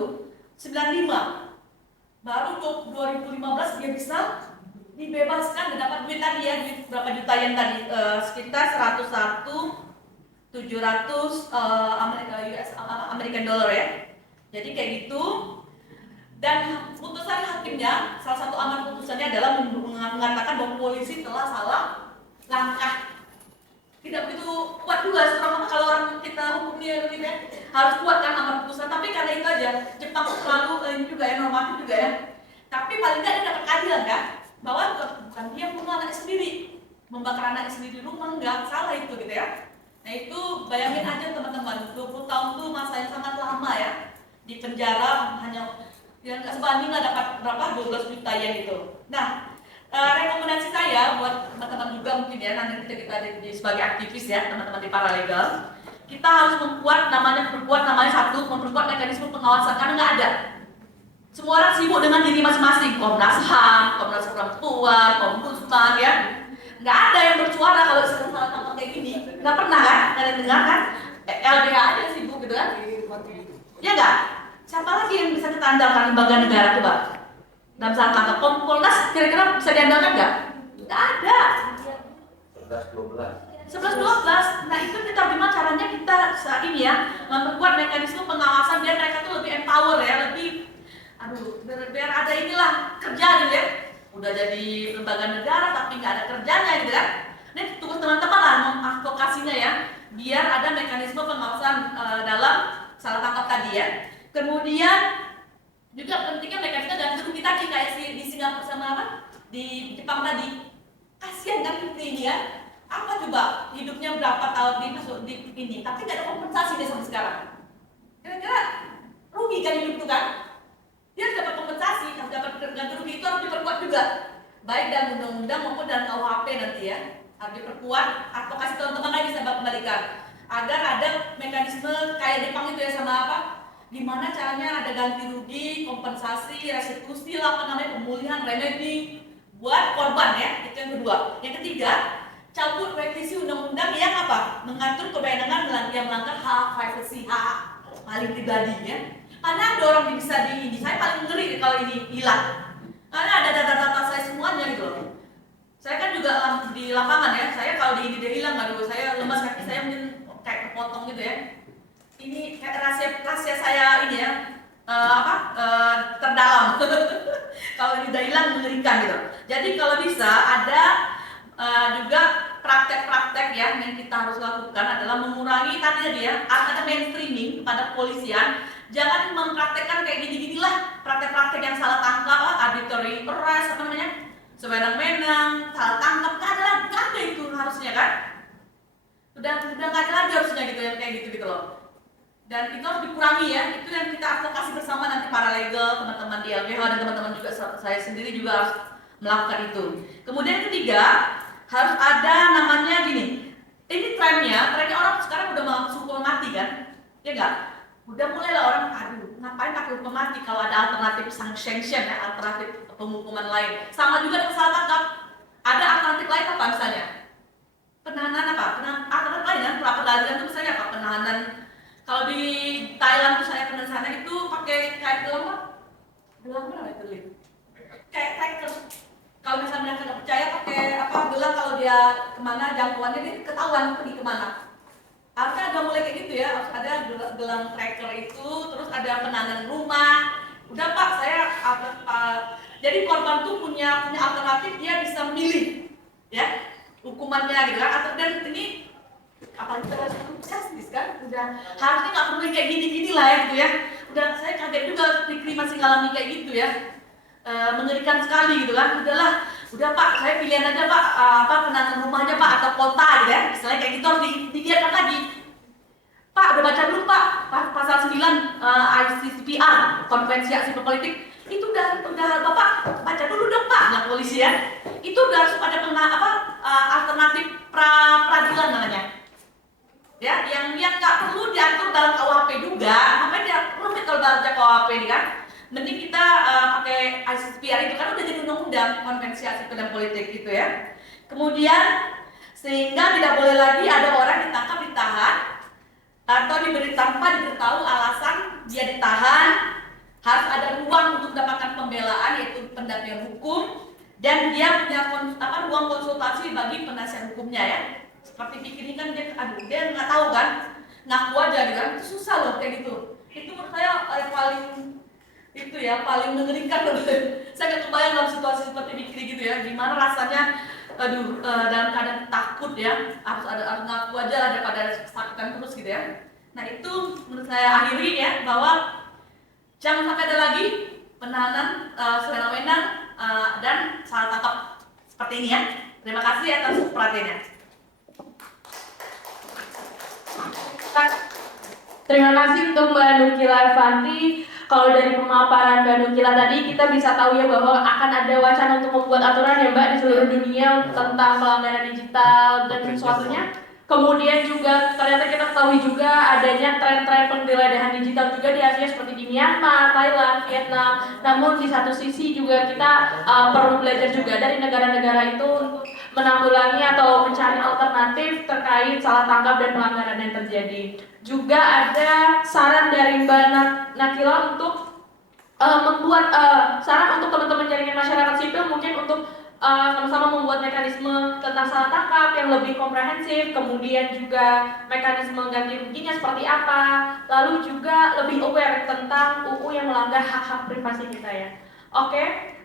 baru 2015 dia bisa dibebaskan dan dapat duit tadi ya, duit berapa juta yang tadi, sekitar 101.700 American dollar ya. Jadi kayak gitu. Dan putusan hakimnya, salah satu amar putusannya adalah mengatakan bahwa polisi telah salah langkah. Tidak begitu kuat juga sekarang kalau orang kita hukumnya gitu ya, harus kuat kan amar putusan, tapi karena itu aja Jepang selalu ini juga ya, normatif juga ya, tapi paling tidak dia dapat keadilan kan, bahwa bukan dia membunuh anaknya sendiri, membakar anaknya sendiri di rumah, enggak salah itu gitu ya. Nah itu bayangin aja teman-teman, 20 tahun itu masa yang sangat lama ya, di penjara hanya yang nggak sebanding lah dapat berapa 12 juta ya gitu. Nah rekomendasi saya buat teman-teman juga mungkin ya, nanti kita sebagai aktivis ya, teman-teman di paralegal, kita harus memperkuat namanya satu, memperkuat mekanisme pengawasan, karena nggak ada. Semua orang sibuk dengan diri masing-masing, Komnas HAM, Komnas Perempuan, Ombudsman ya, nggak ada yang bersuara kalau sedang salah tangkap kayak gini, nggak pernah kan, kalian dengar kan? LBH aja sibuk gitu kan? Ya nggak? Siapa lagi yang bisa kita andalkan lembaga negara coba? Dalam salah tangkap Kompolnas kira-kira bisa diandalkan nggak? Nggak ada. 11-12. Nah itu kita gimana caranya kita saat ini ya memperkuat mekanisme pengawasan biar mereka tuh lebih empower ya, lebih biar ada inilah kerja gitu ya. Udah jadi lembaga negara tapi nggak ada kerjanya gitu kan. Ini tugas teman-teman lah advokasinya ya, biar ada mekanisme pengawasan dalam salah tangkap tadi ya. Kemudian juga pentingnya mekanisme ganti rugi tadi kayak di Singapura sama apa di Jepang tadi. Kasihan kan ini ya, apa coba hidupnya berapa tahun di ini tapi nggak ada kompensasi dia sampai sekarang. Kira-kira rugi kan hidup itu kan? Dia harus dapat kompensasi, harus dapat ganti rugi, itu harus diperkuat juga, baik dalam undang-undang maupun dalam KUHP nanti ya, harus diperkuat. Advokasi teman-teman lagi saya kembalikan agar ada mekanisme kayak Jepang itu ya, sama apa? Gimana caranya ada ganti rugi, kompensasi, restitusi, pemulihan, remedi buat korban ya, itu yang kedua. Yang ketiga, cabut revisi undang-undang yang apa? Mengatur kewenangan yang melanggar hak privacy, hak paling pribadi ya. Karena ada orang yang bisa ini, saya paling ngeri kalau ini hilang. Karena ada data-data saya semuanya gitu loh. Saya kan juga di lapangan ya, saya kalau di ini dia hilang, aduh saya lemas kaki saya mungkin kayak kepotong gitu ya. Ini kayak rahasia saya ini ya, terdalam. Kalau ini udah hilang mengerikan gitu. Jadi kalau bisa ada juga praktek-praktek ya yang kita harus lakukan adalah mengurangi tadi ya, ada mainstreaming kepada kepolisian. Jangan mempraktekkan kayak gini-ginilah praktek-praktek yang salah tangkap, arbitrary arrest apa namanya, sewenang-wenang, salah tangkap, nggak ada itu harusnya kan? Udah nggak ada lagi harusnya gitu yang kayak gitu loh. Dan itu harus dikurangi ya, itu yang kita advokasi bersama nanti paralegal, teman-teman di LBH dan teman-teman juga saya sendiri juga harus melakukan itu. Kemudian ketiga, harus ada namanya gini, ini trennya orang sekarang udah mau hukuman mati kan, ya enggak? Udah mulailah orang, aduh ngapain ngapain pakai hukuman mati kalau ada alternatif sanction ya, alternatif penghukuman lain. Sama juga dengan salah tangkap, ada alternatif lain apa misalnya? Penahanan apa? Alternatif lain kan, pra-peradilan itu misalnya apa? Penahanan. Kalau di Thailand tuh saya pernah sana itu pakai kayak gelang apa? Gelang apa itu? Kayak tracker. Kalau misalnya mereka nggak percaya pakai apa gelang, kalau dia kemana jangkauannya dia ketahuan pergi kemana. Harusnya ada mulai kayak gitu ya, harus ada gelang tracker itu, terus ada penahanan rumah. Udah Pak, saya jadi korban tuh punya alternatif, dia bisa milih ya hukumannya gitu kan. Atau dan ini apalagi kita justice kan, udah harusnya nggak perlu kayak gini-gini lah ya gitu ya. Udah saya kaget juga Fikri masih ngalami kayak gitu ya. Mengerikan sekali gitu kan. Udah Pak, saya pilihan aja Pak, penahanan rumahnya Pak atau kota gitu ya. Misalnya kayak gitu harus dibiarkan lagi. Pak, udah baca belum Pak pasal 9 ICCPR, Konvensi Hak Sipil Politik. Itu udah Bapak baca dulu dong Pak, bilang polisi ya. Itu udah harus ada alternatif peradilan namanya. Ya, yang nggak perlu diatur dalam KUHP juga. Makanya dia rumit kalau baca KUHP ini kan. Mending kita pakai ICCPR itu kan udah jadi undang-undang Konvensi Hak Sipil dan Politik gitu ya. Kemudian sehingga tidak boleh lagi ada orang ditangkap, ditahan atau diberi tanpa diberitahu alasan dia ditahan. Harus ada ruang untuk mendapatkan pembelaan yaitu pendampingan hukum, dan dia punya ruang konsultasi bagi penasihat hukumnya ya. Seperti Fikri kan dia nggak tahu kan, ngaku aja gitu kan, itu susah loh kayak gitu. Itu menurut saya paling mengerikan loh. Saya nggak kebayang dalam situasi seperti Fikri gitu ya, gimana rasanya dalam keadaan takut ya, harus ngaku aja daripada kesakitan terus gitu ya. Nah itu menurut saya akhiri ya, bahwa jangan sampai ada lagi penahanan sewenang-wenang dan salah tangkap seperti ini ya. Terima kasih atas perhatiannya. Terima kasih untuk Mbak Nukila Evanti. Kalau dari pemaparan Mbak Nukila tadi, kita bisa tahu ya bahwa akan ada wacana untuk membuat aturan ya Mbak di seluruh dunia tentang pelanggaran digital dan sesuatunya. Kemudian juga ternyata kita ketahui juga adanya tren-tren penggeledahan digital juga di Asia seperti di Myanmar, Thailand, Vietnam. Namun di satu sisi juga kita perlu belajar juga dari negara-negara itu untuk menanggulangi atau mencari alternatif terkait salah tangkap dan pelanggaran yang terjadi. Juga ada saran dari Mbak Nakila untuk membuat saran untuk teman-teman jaringan masyarakat sipil mungkin untuk sama-sama membuat mekanisme tentang salah tangkap yang lebih komprehensif, kemudian juga mekanisme ganti ruginya seperti apa, lalu juga lebih aware tentang UU yang melanggar hak-hak privasi kita ya. Oke,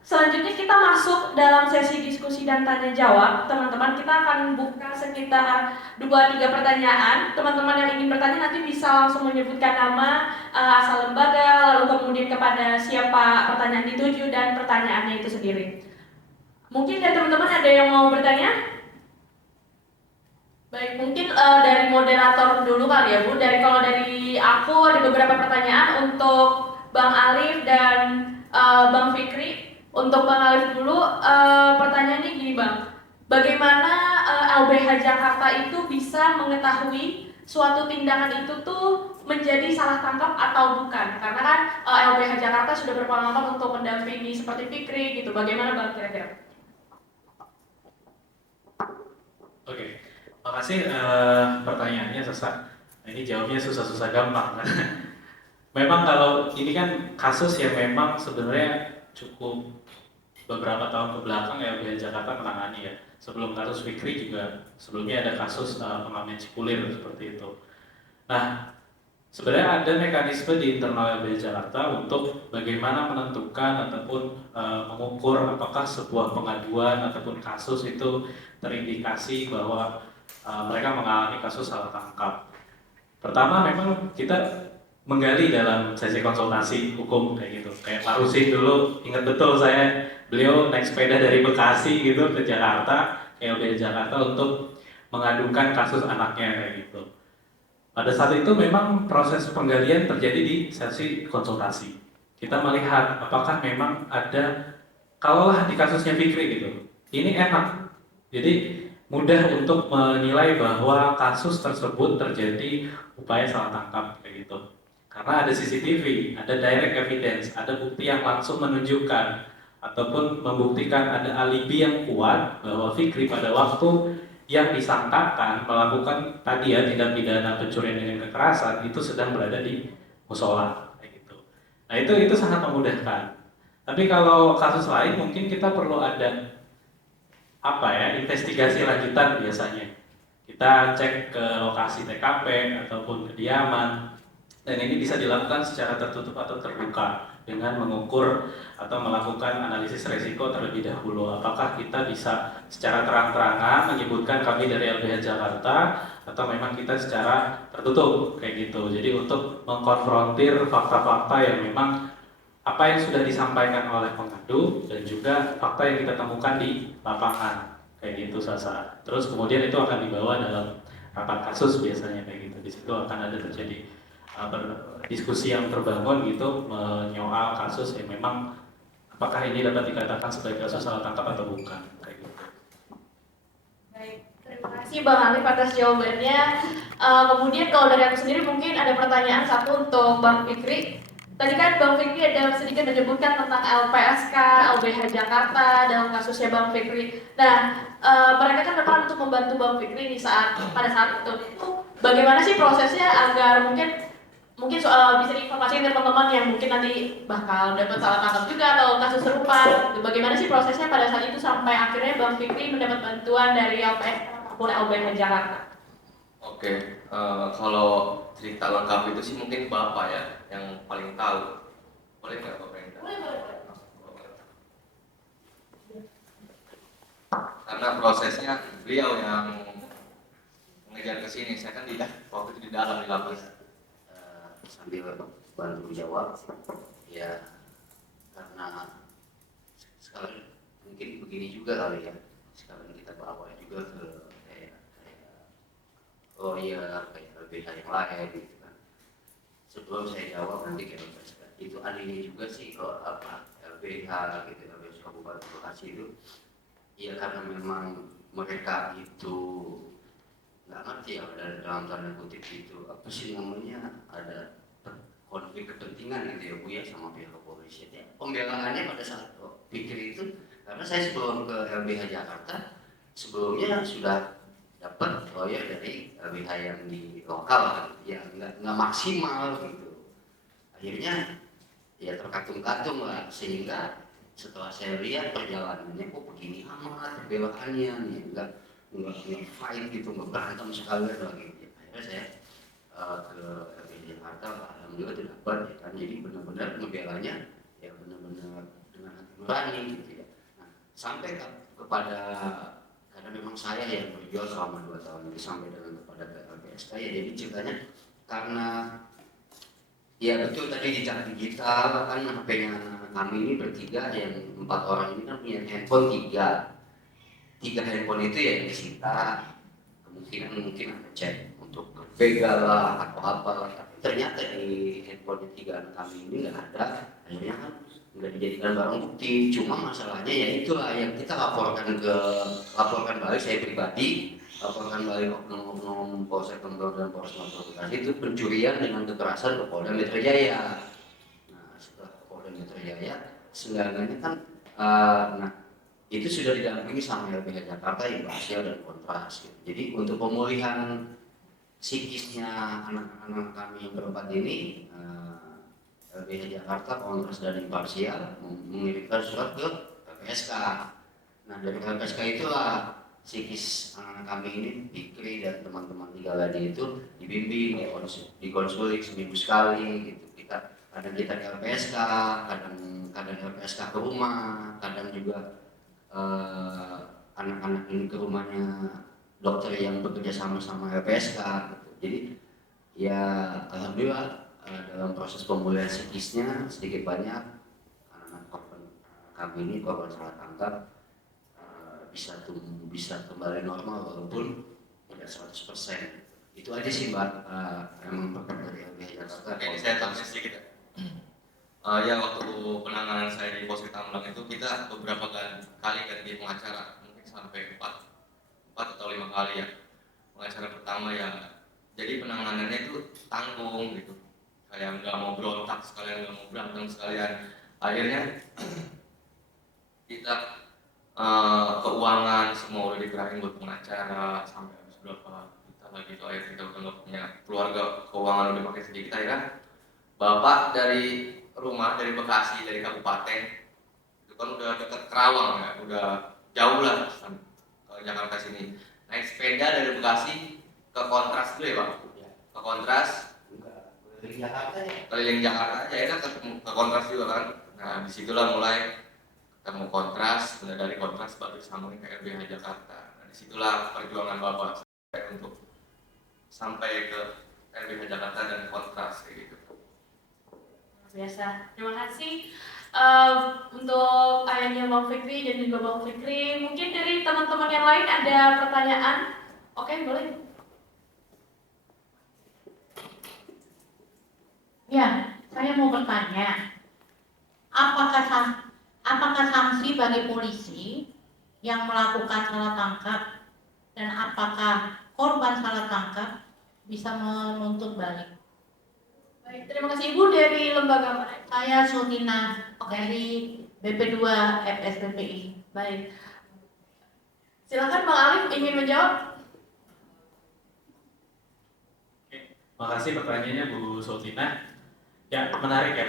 selanjutnya kita masuk dalam sesi diskusi dan tanya jawab. Teman-teman, kita akan buka sekitar 2-3 pertanyaan. Teman-teman yang ingin bertanya nanti bisa langsung menyebutkan nama, asal lembaga, lalu kemudian kepada siapa pertanyaan dituju dan pertanyaannya itu sendiri. Mungkin dari teman-teman ada yang mau bertanya? Baik, mungkin dari moderator dulu kali ya Bu. Kalau dari aku ada beberapa pertanyaan untuk Bang Alif dan Bang Fikri. Untuk Bang Alif dulu, pertanyaannya gini Bang, bagaimana LBH Jakarta itu bisa mengetahui suatu tindakan itu tuh menjadi salah tangkap atau bukan? Karena kan LBH Jakarta sudah berpengalaman untuk mendampingi seperti Fikri gitu, bagaimana Bang kira-kira? Oke, makasih pertanyaannya Sasa. Ini jawabnya susah-susah gampang. Memang kalau ini kan kasus yang memang sebenarnya cukup beberapa tahun ke belakang LBH Jakarta menangani ya. Sebelum kasus Fikri juga sebelumnya ada kasus pengamen Cipulir seperti itu. Nah, sebenarnya ada mekanisme di internal LBH Jakarta untuk bagaimana menentukan ataupun mengukur apakah sebuah pengaduan ataupun kasus itu terindikasi bahwa mereka mengalami kasus salah tangkap. Pertama memang kita menggali dalam sesi konsultasi hukum kayak gitu. Kayak Pak Rusin dulu, ingat betul saya, beliau naik sepeda dari Bekasi gitu ke Jakarta, LBH Jakarta untuk mengadukan kasus anaknya kayak gitu. Pada saat itu memang proses penggalian terjadi di sesi konsultasi. Kita melihat apakah memang ada, kalaulah di kasusnya Fikri gitu, ini enak. Jadi mudah untuk menilai bahwa kasus tersebut terjadi upaya salah tangkap kayak gitu. Karena ada CCTV, ada direct evidence, ada bukti yang langsung menunjukkan ataupun membuktikan ada alibi yang kuat bahwa Fikri pada waktu yang disangkakan melakukan tadi ya tindak pidana pencurian dengan kekerasan itu sedang berada di musola kayak gitu. Nah itu sangat memudahkan. Tapi kalau kasus lain mungkin kita perlu ada apa ya investigasi lanjutan biasanya. Kita cek ke lokasi TKP ataupun kediaman, dan ini bisa dilakukan secara tertutup atau terbuka dengan mengukur atau melakukan analisis resiko terlebih dahulu. Apakah kita bisa secara terang-terangan menyebutkan kami dari LBH Jakarta atau memang kita secara tertutup kayak gitu. Jadi untuk mengkonfrontir fakta-fakta yang memang apa yang sudah disampaikan oleh pengadu dan juga fakta yang kita temukan di lapangan kayak gitu Sasa. Terus kemudian itu akan dibawa dalam rapat kasus biasanya kayak gitu. Di situ akan ada terjadi diskusi yang terbangun gitu menyoal kasus yang memang apakah ini dapat dikatakan sebagai kasus salah tangkap atau bukan kayak gitu. Baik, terima kasih Bang Alif atas jawabannya. Kemudian kalau dari aku sendiri mungkin ada pertanyaan satu untuk Bang Fikri. Tadi kan Bang Fikri ada sedikit menyebutkan tentang LPSK, LBH Jakarta dalam kasusnya Bang Fikri. Nah, mereka kan berperan untuk membantu Bang Fikri pada saat itu. Bagaimana sih prosesnya agar mungkin bisa diinformasikan ke teman-teman yang mungkin nanti bakal dapat salah tangkap juga atau kasus serupa. Bagaimana sih prosesnya pada saat itu sampai akhirnya Bang Fikri mendapat bantuan dari LPS ataupun LBH Jakarta? Oke, kalau cerita lengkap itu sih mungkin Bapak ya yang paling tahu. Boleh nggak Bapak yang tahu? Boleh. Karena prosesnya beliau yang mengejar ke sini, saya kan waktu itu di dalam di lapas. Sambil bantu jawab ya, karena sekarang mungkin begini juga kali ya, sekarang kita bawa juga ke kayak lawyer kayak LBH yang lain gitu kan. Sebelum saya jawab nanti kayak itu anehnya juga sih kalau apa LBH gitu, LBH Kabupaten Bekasi itu ya karena memang mereka itu nggak ngerti ya dalam tanda kutip itu apa sih namanya, ada konflik kepentingan gitu ya Bu ya sama pihak kepolisian ya. Pembelaannya pada saat pikir itu karena saya sebelum ke LBH Jakarta sebelumnya sudah dapat lawyer dari LBH yang di lokal kan, ya nggak maksimal gitu. Akhirnya ya terkatung-katung lah, sehingga setelah saya lihat perjalanannya kok begini amat pembelaannya nih, nggak fight gitu, nggak berantem sekalian lagi. Akhirnya saya ke LBH Jakarta, alhamdulillah itu dapat ya kan. Jadi benar-benar ngebelanya ya benar-benar dengan hati nurani gitu ya. Nah, sampai kepada karena memang saya yang berjuang selama 2 tahun itu sampai dengan kepada LPSK ya. Jadi ceritanya karena ya betul tadi di chat digital kan HP-nya kami ini bertiga, yang 4 orang ini kan punya handphone 3 handphone itu ya yang disita. Kemungkinan mungkin ada chat untuk begal lah atau apa lah. Ternyata di handphone 3 anak kami ini nggak ada. Akhirnya kan nggak dijadikan barang bukti. Cuma masalahnya ya itulah yang kita laporkan balik, saya pribadi laporkan balik oknum Polsek Tembel dan Polres Metro Bekasi itu pencurian dengan kekerasan ke Polda Metro Jaya. Nah setelah ke Polda Metro Jaya seenggaknya kan nah itu sudah didampingi sama LBH Jakarta, Imparsial dan Kontras gitu. Jadi untuk pemulihan psikisnya anak-anak kami yang berempat ini, LBH Jakarta, Kontras dan Imparsial mengirimkan surat ke LPSK. Nah dari LPSK itulah psikis anak-anak kami ini, Fikri dan teman-teman 3 lagi itu dibimbing, dikonsulik seminggu sekali gitu. Kadang kita ke LPSK, kadang LPSK ke rumah, kadang juga anak-anak ini ke rumahnya dokter yang bekerja sama LPSK gitu. Jadi ya alhamdulillah dalam proses pemulihan psikisnya sedikit banyak anak-anak korban kami ini, korban salah tangkap, bisa kembali normal walaupun tidak 100%. Itu aja sih Mbak, emang berkat dari LBH Jakarta. Ini saya tanya sedikit ya. Ya waktu penanganan saya di Polsek Tambang itu kita beberapa kali ganti pengacara, mungkin sampai 4 atau 5 kali ya. Pengacara pertama ya, jadi penanganannya itu tanggung gitu, kayak nggak mau berontak sekalian, nggak mau berantem sekalian. Akhirnya kita keuangan semua udah digerakin buat pengacara sampai habis berapa juta lagi itu. Akhirnya kita udah nggak punya keluarga, keuangan udah pakai sedikit. Akhirnya bapak dari rumah, dari Bekasi, dari kabupaten itu kan udah deket Kerawang ya, udah jauh lah ke Jakarta sini, naik sepeda dari Bekasi ke Kontras dulu ya Pak, ke Kontras Dari Jakarta ya. keliling Jakarta aja ya, ke Kontras juga kan. Nah disitulah mulai ketemu Kontras, mulai dari Kontras baru disambungin ke LBH Jakarta. Nah disitulah perjuangan bapak saya untuk sampai ke LBH Jakarta dan Kontras kayak gitu. Biasa. Terima kasih untuk ayahnya Bang Fikri dan juga Bang Fikri. Mungkin dari teman-teman yang lain ada pertanyaan? Oke, boleh. Ya, saya mau bertanya, apakah sanksi bagi polisi yang melakukan salah tangkap dan apakah korban salah tangkap bisa menuntut balik? Baik, terima kasih Ibu dari lembaga mana? Saya Sutina dari BP2 FSBPI. Baik. Silakan Bang Alif ingin menjawab. Makasih pertanyaannya Bu Sultina. Ya, menarik ya.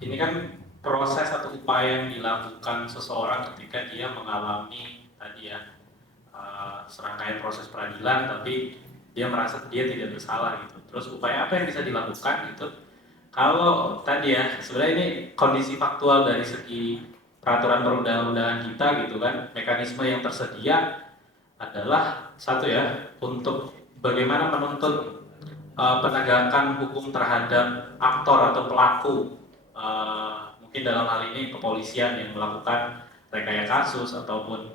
Ini kan proses atau upaya yang dilakukan seseorang ketika dia mengalami tadi ya serangkaian proses peradilan, tapi dia merasa dia tidak bersalah gitu. Terus upaya apa yang bisa dilakukan gitu? Kalau tadi ya, sebenarnya ini kondisi faktual dari segi peraturan perundang-undangan kita gitu kan, mekanisme yang tersedia adalah satu ya, untuk bagaimana menuntut penegakan hukum terhadap aktor atau pelaku, mungkin dalam hal ini kepolisian yang melakukan rekayasa kasus ataupun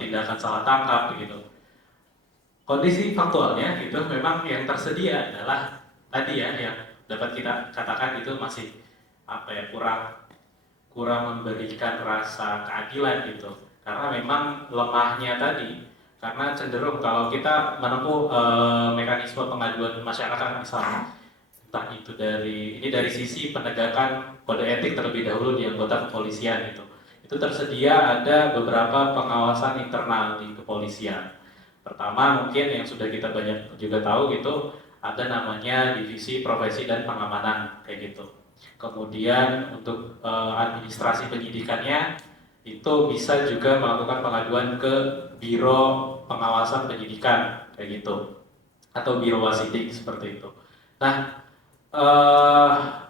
tindakan salah tangkap begitu. Kondisi faktualnya itu memang yang tersedia adalah tadi ya, yang dapat kita katakan itu masih kurang memberikan rasa keadilan gitu, karena memang lemahnya tadi. Karena cenderung kalau kita menempuh mekanisme pengaduan masyarakat misalnya, entah itu dari sisi penegakan kode etik terlebih dahulu di anggota kepolisian itu tersedia ada beberapa pengawasan internal di kepolisian. Pertama mungkin yang sudah kita banyak juga tahu gitu, ada namanya divisi profesi dan pengamanan kayak gitu. Kemudian untuk administrasi penyidikannya itu bisa juga melakukan pengaduan ke Biro Pengawasan Penyidikan kayak gitu, atau Biro Wasidik seperti itu. Nah,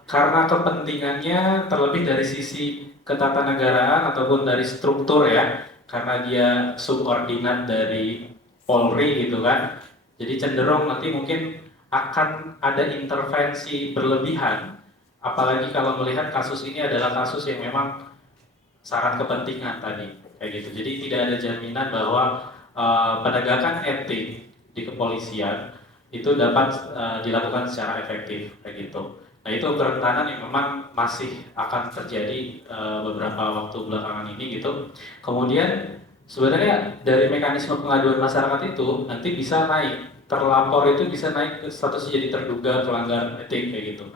karena kepentingannya terlebih dari sisi ketatanegaraan ataupun dari struktur ya, karena dia subordinat dari Polri gitu kan, jadi cenderung nanti mungkin akan ada intervensi berlebihan, apalagi kalau melihat kasus ini adalah kasus yang memang syarat kepentingan tadi kayak gitu. Jadi tidak ada jaminan bahwa penegakan etik di kepolisian itu dapat dilakukan secara efektif kayak gitu. Nah itu kerentanan yang memang masih akan terjadi beberapa waktu belakangan ini gitu. Kemudian sebenarnya dari mekanisme pengaduan masyarakat itu nanti bisa naik, terlapor itu bisa naik ke status jadi terduga pelanggar etik kayak gitu,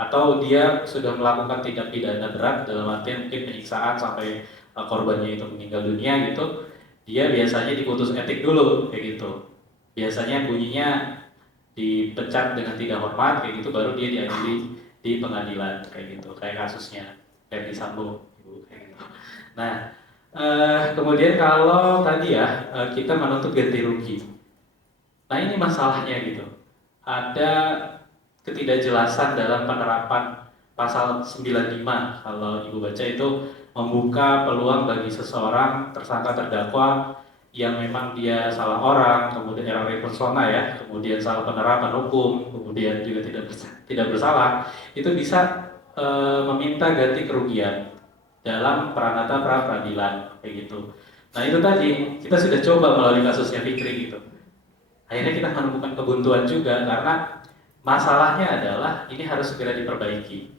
atau dia sudah melakukan tindak pidana berat dalam artian mungkin penyiksaan sampai korbannya itu meninggal dunia gitu, dia biasanya diputus etik dulu kayak gitu. Biasanya bunyinya dipecat dengan tidak hormat kayak gitu, baru dia diadili di pengadilan kayak gitu, kayak kasusnya Ferdy Sambo kayak gitu. Nah kemudian kalau tadi ya kita menuntut ganti rugi, nah ini masalahnya gitu, ada ketidakjelasan dalam penerapan pasal 95 kalau Ibu baca itu membuka peluang bagi seseorang tersangka terdakwa yang memang dia salah orang, kemudian error persona ya, kemudian salah penerapan hukum, kemudian juga tidak bersalah, itu bisa meminta ganti kerugian dalam peranata pra peradilan kayak gitu. Nah itu tadi kita sudah coba melalui kasusnya Fikri gitu. Akhirnya kita menemukan kebuntuan juga karena masalahnya adalah ini harus segera diperbaiki.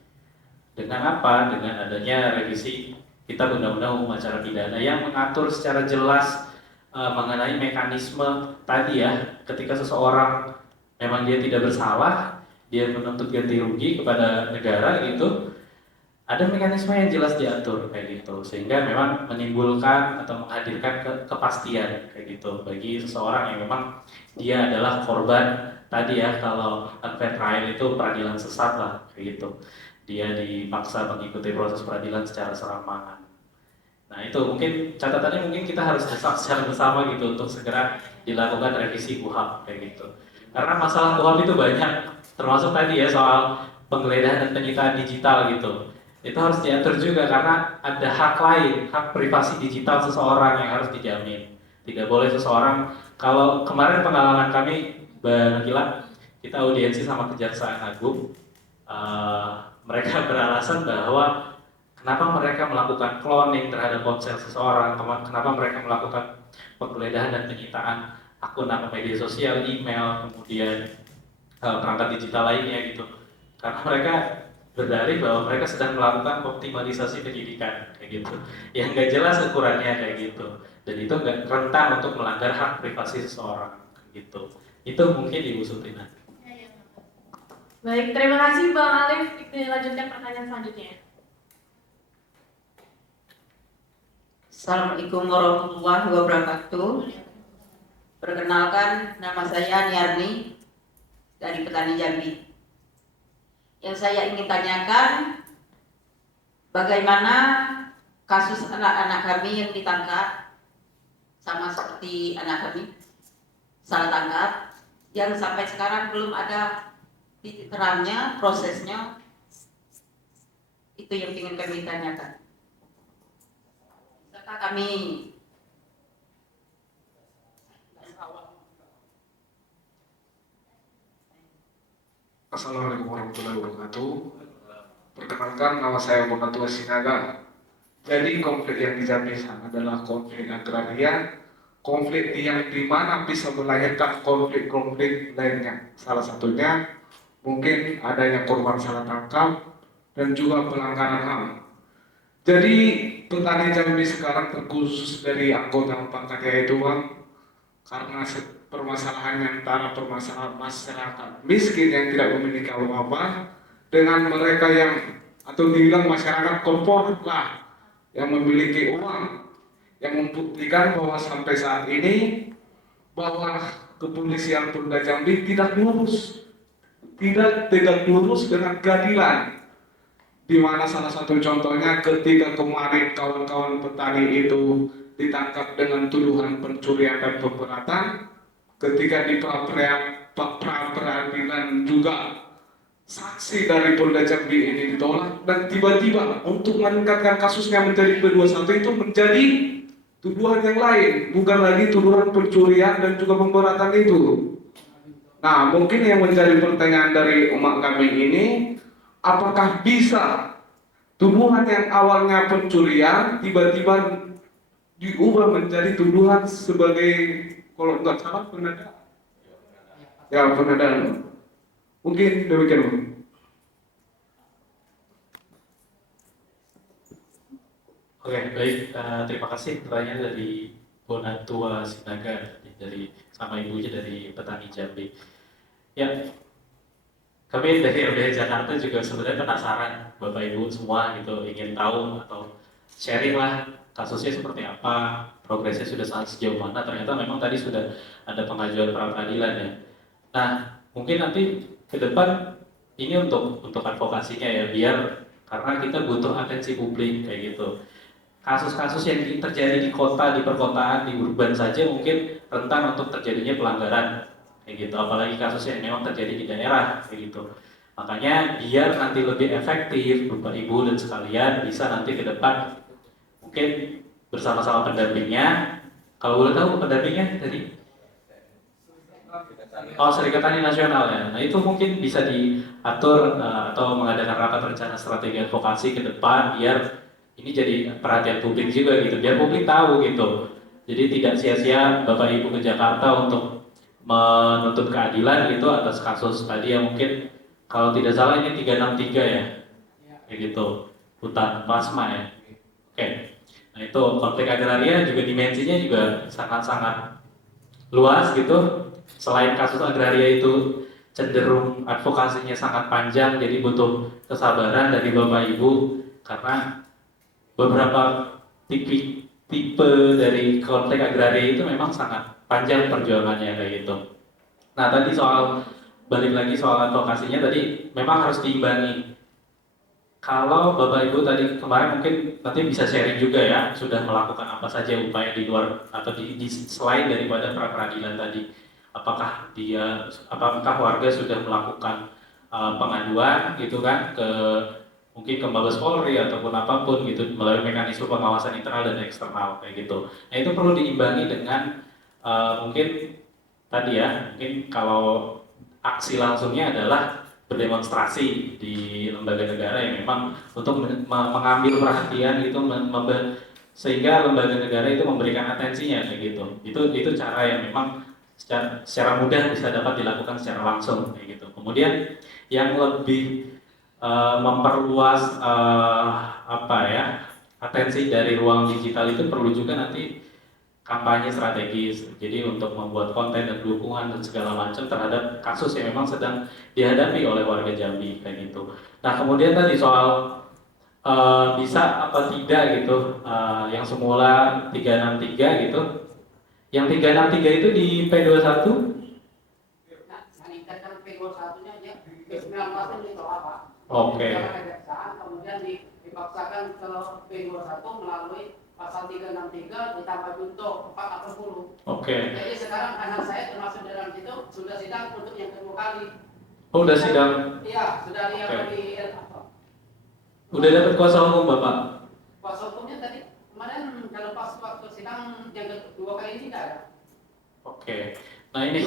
Dengan apa? Dengan adanya revisi Kitab Undang-Undang Hukum Acara Pidana yang mengatur secara jelas mengenai mekanisme tadi ya, ketika seseorang memang dia tidak bersalah, dia menuntut ganti rugi kepada negara gitu, ada mekanisme yang jelas diatur kayak gitu, sehingga memang menimbulkan atau menghadirkan kepastian kayak gitu bagi seseorang yang memang dia adalah korban tadi ya, kalau unfair trial itu peradilan sesat lah kayak gitu, dia dipaksa mengikuti proses peradilan secara serampangan. Nah itu mungkin catatannya, mungkin kita harus desak secara bersama gitu untuk segera dilakukan revisi KUHP kayak gitu. Karena masalah KUHP itu banyak, termasuk tadi ya soal penggeledahan dan penyitaan digital gitu. Itu harus diatur juga karena ada hak lain, hak privasi digital seseorang yang harus dijamin. Tidak boleh seseorang, kalau kemarin pengalaman kami, Mbak Nabila, kita audiensi sama Kejaksaan Agung, mereka beralasan bahwa kenapa mereka melakukan cloning terhadap ponsel seseorang, kenapa mereka melakukan penggeledahan dan penyitaan akun media sosial, email, kemudian perangkat digital lainnya gitu. Karena mereka berdalih bahwa mereka sedang melakukan optimalisasi penyidikan kayak gitu, yang nggak jelas ukurannya kayak gitu, dan itu nggak rentan untuk melanggar hak privasi seseorang gitu. Itu mungkin Ibu Sutina. Baik, terima kasih Bang Alif. Dilanjutkan pertanyaan selanjutnya. Assalamualaikum warahmatullahi wabarakatuh. Perkenalkan, nama saya Niarni dari Petani Jambi. Yang saya ingin tanyakan, bagaimana kasus anak-anak kami yang ditangkap, sama seperti anak kami salah tangkap, yang sampai sekarang belum ada titik terangnya, prosesnya. Itu yang ingin kami tanyakan. Serta kami Assalamualaikum warahmatullahi wabarakatuh. Perkenalkan, nama saya Bonatua Sinaga. Jadi konflik yang di Jambi adalah konflik agraria, konflik yang dimana bisa melahirkan konflik-konflik lainnya. Salah satunya mungkin adanya korban salah tangkap dan juga pelanggaran HAM. Jadi petani Jambi sekarang terkhusus dari anggota pangkatnya itu Bang, karena permasalahannya antara permasalahan masyarakat miskin yang tidak memiliki apa-apa dengan mereka yang atau dibilang masyarakat korporat lah yang memiliki uang, yang membuktikan bahwa sampai saat ini bahwa kepolisian Polda Jambi tidak tegak lurus dengan keadilan. Di mana salah satu contohnya ketika kemarin kawan-kawan petani itu ditangkap dengan tuduhan pencurian dan pemberatan, ketika di pra-peradilan juga saksi dari Polda Jambi ini ditolak, dan tiba-tiba untuk meningkatkan kasusnya menjadi P21 itu menjadi tuduhan yang lain, bukan lagi tuduhan pencurian dan juga pemberatan itu. Nah, mungkin yang menjadi pertanyaan dari umat kami ini, apakah bisa tuduhan yang awalnya pencurian tiba-tiba diubah menjadi tuduhan sebagai, kalau nggak salah, penodaan? Ya, penodaan. Mungkin demikian. Oke, baik. Terima kasih pertanyaan dari Bonatua Sinaga dari sama ibunya dari Petani Jambi. Ya, kami dari LBH Jakarta juga sebenarnya penasaran, Bapak Ibu semua gitu, ingin tahu atau sharing lah kasusnya seperti apa, progresnya sudah sejauh mana. Ternyata memang tadi sudah ada pengajuan pra peradilan ya. Nah, mungkin nanti ke depan ini untuk advokasinya ya, biar karena kita butuh atensi publik kayak gitu. Kasus-kasus yang terjadi di kota, di perkotaan, di urban saja mungkin rentan untuk terjadinya pelanggaran kayak gitu, apalagi kasus yang memang terjadi di daerah kayak gitu. Makanya biar nanti lebih efektif, Bapak Ibu dan sekalian bisa nanti ke depan mungkin bersama-sama pendampingnya. Kalau boleh tahu pendampingnya dari Serikat Tani Nasional ya. Nah itu mungkin bisa diatur atau mengadakan rapat rencana strategi advokasi ke depan biar ini jadi perhatian publik juga gitu, biar publik tahu gitu. Jadi tidak sia-sia Bapak Ibu ke Jakarta untuk menuntut keadilan gitu atas kasus tadi yang mungkin kalau tidak salah ini 363 ya, kayak gitu, hutan plasma ya. Oke. Nah itu konflik agraria juga dimensinya juga sangat-sangat luas gitu. Selain kasus agraria itu cenderung advokasinya sangat panjang, jadi butuh kesabaran dari Bapak Ibu karena beberapa tipe dari konflik agraria itu memang sangat panjang perjuangannya kayak gitu. Nah tadi balik lagi soal advokasinya tadi memang harus diimbangi. Kalau Bapak Ibu tadi kemarin mungkin nanti bisa sharing juga ya, sudah melakukan apa saja upaya di luar atau selain daripada pra peradilan tadi. Apakah warga sudah melakukan pengaduan gitu kan mungkin ke Mabes Polri ataupun apapun gitu melalui mekanisme pengawasan internal dan eksternal kayak gitu. Nah itu perlu diimbangi dengan mungkin tadi ya, mungkin kalau aksi langsungnya adalah berdemonstrasi di lembaga negara yang memang untuk mengambil perhatian gitu, sehingga lembaga negara itu memberikan atensinya kayak gitu. Itu cara yang memang secara mudah bisa dapat dilakukan secara langsung kayak gitu. Kemudian yang lebih memperluas atensi dari ruang digital itu perlu juga nanti kampanye strategis, jadi untuk membuat konten dan dukungan dan segala macam terhadap kasus yang memang sedang dihadapi oleh warga Jambi kayak gitu. Nah kemudian tadi soal bisa apa tidak gitu, yang semula 363 gitu, yang 363 itu di P21 meningkatkan P21-nya ya, P19-nya ditolak Pak. Oke. Kemudian dipaksakan ke P21 melalui pasal 363 ditambah junto 480. Oke. Jadi sekarang anak saya termasuk dalam itu sudah sidang untuk yang kedua kali. Oh, udah sidang. Iya, sudah lihat di Udah dapat kuasa hukum Bapak? Kuasa hukumnya tadi kemarin kalau pas waktu sidang yang kedua kali ini tidak ada. Oke. Nah ini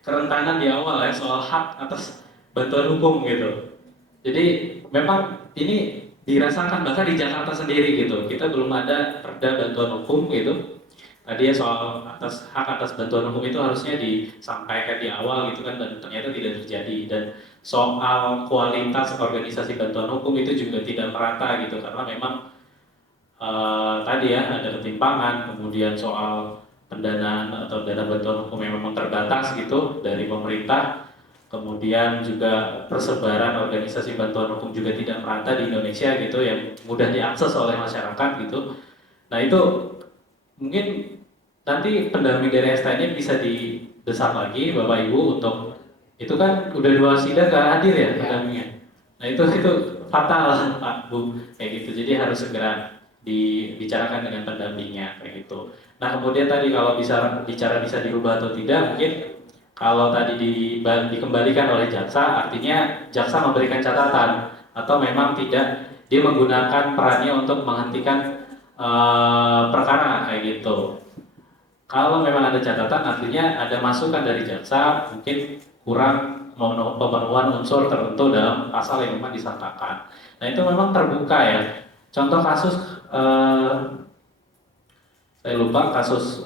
kerentanan di awal ya soal hak atas bantuan hukum gitu. Jadi memang ini dirasakan bahkan di Jakarta sendiri gitu. Kita belum ada perda bantuan hukum gitu. Tadi ya soal hak atas bantuan hukum itu harusnya disampaikan di awal gitu kan, dan ternyata tidak terjadi. Dan soal kualitas organisasi bantuan hukum itu juga tidak merata gitu, karena memang tadi ya ada ketimpangan. Kemudian soal pendanaan atau dana bantuan hukum yang memang terbatas gitu dari pemerintah. Kemudian juga persebaran organisasi bantuan hukum juga tidak merata di Indonesia gitu, yang mudah diakses oleh masyarakat gitu. Nah itu mungkin nanti pendamping dari STN bisa didesak lagi Bapak Ibu untuk itu kan udah 2 sidang gak hadir ya pendampingnya. Nah itu fatal Pak Bu kayak gitu. Jadi harus segera dibicarakan dengan pendampingnya kayak gitu. Nah kemudian tadi kalau bisa dirubah atau tidak, mungkin kalau tadi dikembalikan oleh jaksa, artinya jaksa memberikan catatan atau memang tidak dia menggunakan perannya untuk menghentikan perkara kayak gitu. Kalau memang ada catatan, artinya ada masukan dari jaksa, mungkin kurang pemenuhan unsur tertentu dalam pasal yang memang disangkakan. Nah itu memang terbuka ya. Contoh kasus saya lupa kasus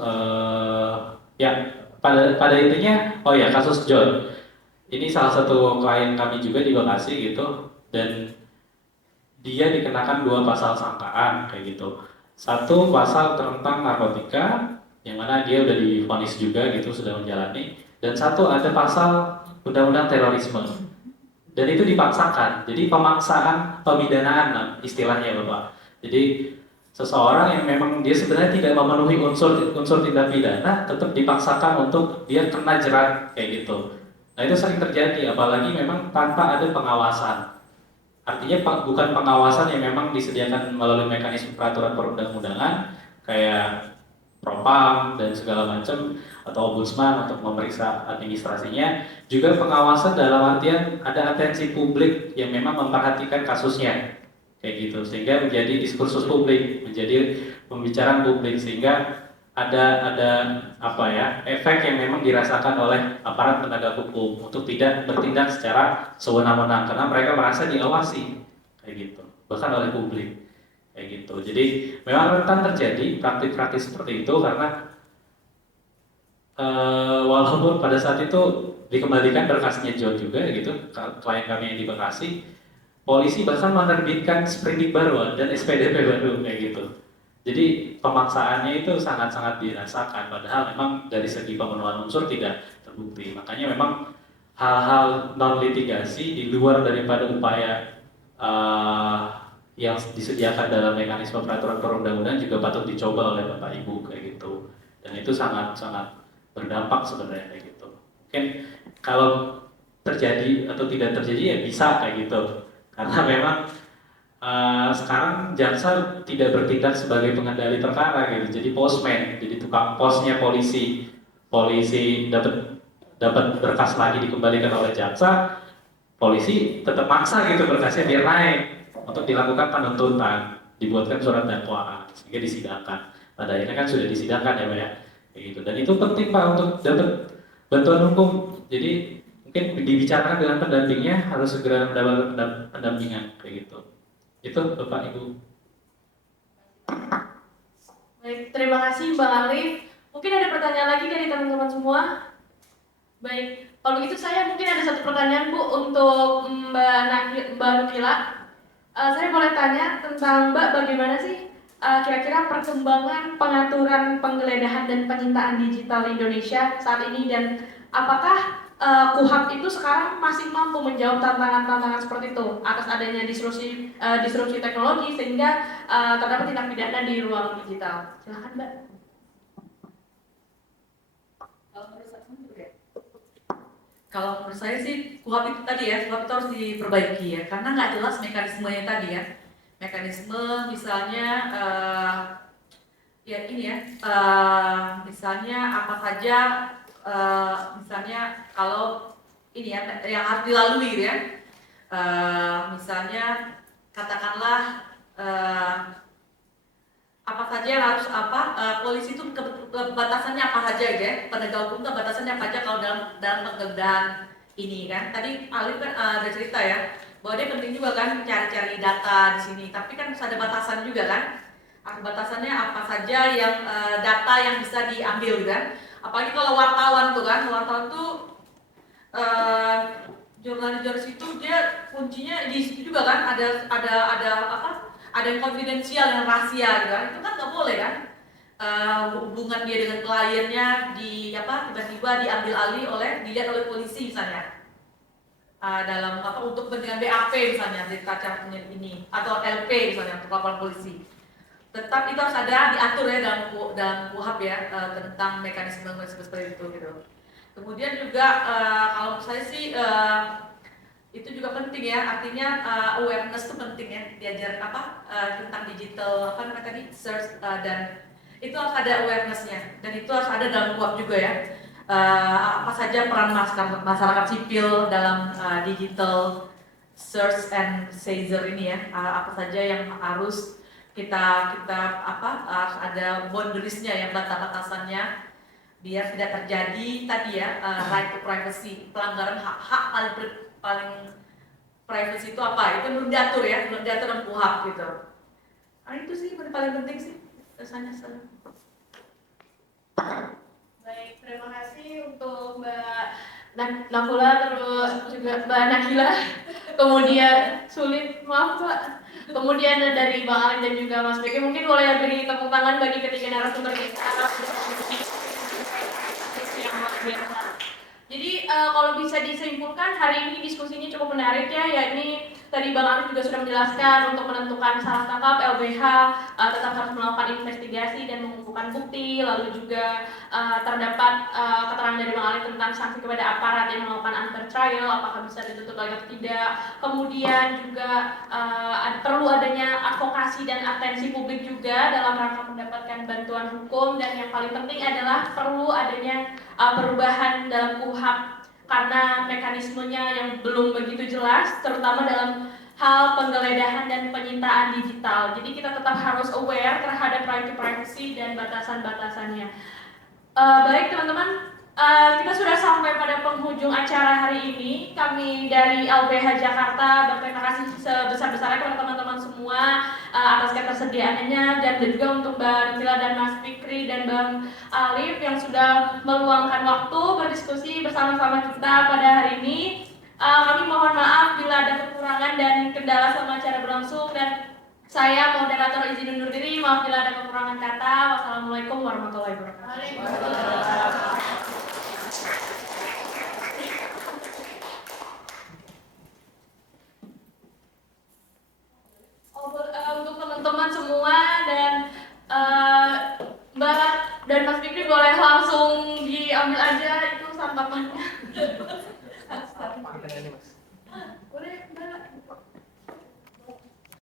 pada intinya kasus John. Ini salah satu klien kami juga di Bekasi gitu, dan dia dikenakan 2 pasal sangkaan kayak gitu. Satu pasal tentang narkotika yang mana dia udah divonis juga gitu, sudah menjalani, dan satu ada pasal undang-undang terorisme. Dan itu dipaksakan. Jadi pemaksaan pemidanaan istilahnya Bapak. Jadi seseorang yang memang dia sebenarnya tidak memenuhi unsur tindak pidana tetap dipaksakan untuk dia kena jerat kayak gitu. Nah itu sering terjadi, apalagi memang tanpa ada pengawasan. Artinya bukan pengawasan yang memang disediakan melalui mekanisme peraturan perundang-undangan kayak propam dan segala macam, atau ombudsman untuk memeriksa administrasinya. Juga pengawasan dalam artian ada atensi publik yang memang memperhatikan kasusnya kayak gitu, sehingga menjadi diskursus publik, menjadi pembicaraan publik, sehingga ada efek yang memang dirasakan oleh aparat penegak hukum untuk tidak bertindak secara sewenang-wenang karena mereka merasa diawasi kayak gitu, bahkan oleh publik kayak gitu. Jadi memang rentan terjadi praktik-praktik seperti itu karena walaupun pada saat itu dikembalikan berkasnya John juga gitu, klien kami yang di Bekasi, polisi bahkan menerbitkan sprindik baru dan SPDP baru kayak gitu. Jadi pemaksaannya itu sangat-sangat dirasakan, padahal memang dari segi pemenuhan unsur tidak terbukti. Makanya memang hal-hal non litigasi di luar daripada upaya yang disediakan dalam mekanisme peraturan perundang-undangan juga patut dicoba oleh Bapak Ibu kayak gitu. Dan itu sangat-sangat berdampak sebenarnya kayak gitu. Mungkin kalau terjadi atau tidak terjadi ya bisa kayak gitu. Karena memang sekarang jaksa tidak bertindak sebagai pengendali perkara gitu. Jadi postman, jadi tukang posnya polisi. Polisi dapat berkas lagi dikembalikan oleh jaksa, polisi tetap maksa gitu berkasnya biar naik untuk dilakukan penuntutan, dibuatkan surat dakwaan sehingga disidangkan. Pada akhirnya kan sudah disidangkan ya Pak ya, kayak gitu. Dan itu penting Pak untuk dapat bantuan hukum. Jadi mungkin dibicarakan dengan pendampingnya harus segera mendapatkan pendampingan kayak gitu. Itu Bapak Ibu. Baik, terima kasih Bang Alif. Mungkin ada pertanyaan lagi dari teman-teman semua? Baik, kalau begitu saya mungkin ada satu pertanyaan Bu untuk Mbak Nukila. Saya boleh tanya tentang Mbak bagaimana sih kira-kira perkembangan pengaturan penggeledahan dan penyitaan digital Indonesia saat ini, dan apakah KUHAP itu sekarang masih mampu menjawab tantangan-tantangan seperti itu atas adanya disrupsi teknologi sehingga terdapat tindak pidana di ruang digital. Silakan Mbak. Kalau menurut saya sih KUHAP itu tadi ya, KUHAP itu harus diperbaiki ya, karena nggak jelas mekanismenya tadi ya. Mekanisme misalnya ya ini ya, misalnya apa saja, misalnya kalau ini ya yang harus dilalui gitu ya, misalnya katakanlah apa saja yang harus polisi itu batasannya apa saja ya, penegak hukum itu batasannya apa aja kalau dalam penggeledahan ini kan. Tadi Alif kan ada cerita ya bahwa dia penting juga kan cari-cari data di sini, tapi kan harus ada batasan juga kan. Batasannya apa saja yang data yang bisa diambil kan. Apalagi kalau wartawan tuh kan, wartawan tuh jurnalis itu dia kuncinya di situ juga kan, ada yang konfidensial, yang rahasia gitu kan, itu kan nggak boleh kan. Hubungan dia dengan kliennya tiba-tiba diambil alih dilihat oleh polisi misalnya, dalam untuk kepentingan BAP misalnya di kaca ini, atau LP misalnya untuk laporan polisi. Tetap itu harus ada diatur ya dalam KUHAP ya, tentang mekanisme seperti itu gitu. Kemudian juga kalau saya sih itu juga penting ya, artinya awareness itu penting ya, diajar tentang digital tadi search, dan itu harus ada awarenessnya, dan itu harus ada dalam KUHAP juga ya. Apa saja peran masyarakat sipil dalam digital search and seizure ini ya, apa saja yang harus kita harus ada boundariesnya ya, batas-batasannya biar tidak terjadi tadi ya, right to privacy, pelanggaran hak paling privacy itu apa? Itu belum diatur ya, belum diatur dalam KUHAP gitu. Itu sih paling penting sih rasanya. Baik, terima kasih untuk Mbak Nakula, terus juga Mbak Nakila, kemudian sulit, maaf Mbak, kemudian dari Bang Alin dan juga Mas Beke. Mungkin boleh beri tepuk tangan bagi ketiga narasumber kita. Jadi kalau bisa disimpulkan hari ini diskusinya cukup menarik ya, yakni tadi Bang Alif juga sudah menjelaskan untuk menentukan salah tangkap LBH tetap harus melakukan investigasi dan mengumpulkan bukti, lalu juga terdapat keterangan dari Bang Alif tentang sanksi kepada aparat yang melakukan unfair trial, apakah bisa ditutup lagi atau tidak. Kemudian juga perlu adanya advokasi dan atensi publik juga dalam rangka mendapatkan bantuan hukum, dan yang paling penting adalah perlu adanya perubahan dalam KUHAP karena mekanismenya yang belum begitu jelas, terutama dalam hal penggeledahan dan penyitaan digital. Jadi kita tetap harus aware terhadap right to privacy dan batasan-batasannya. Baik teman-teman, kita sudah sampai pada penghujung acara hari ini. Kami dari LBH Jakarta berterima kasih sebesar-besarnya kepada teman-teman semua atas ketersediaannya, dan juga untuk Mbak Nutila dan Mas Fikri dan Bang Alif yang sudah meluangkan waktu berdiskusi bersama-sama kita pada hari ini. Kami mohon maaf bila ada kekurangan dan kendala selama acara berlangsung, dan saya moderator izin undur diri. Maaf bila ada kekurangan kata. Wassalamualaikum warahmatullahi wabarakatuh.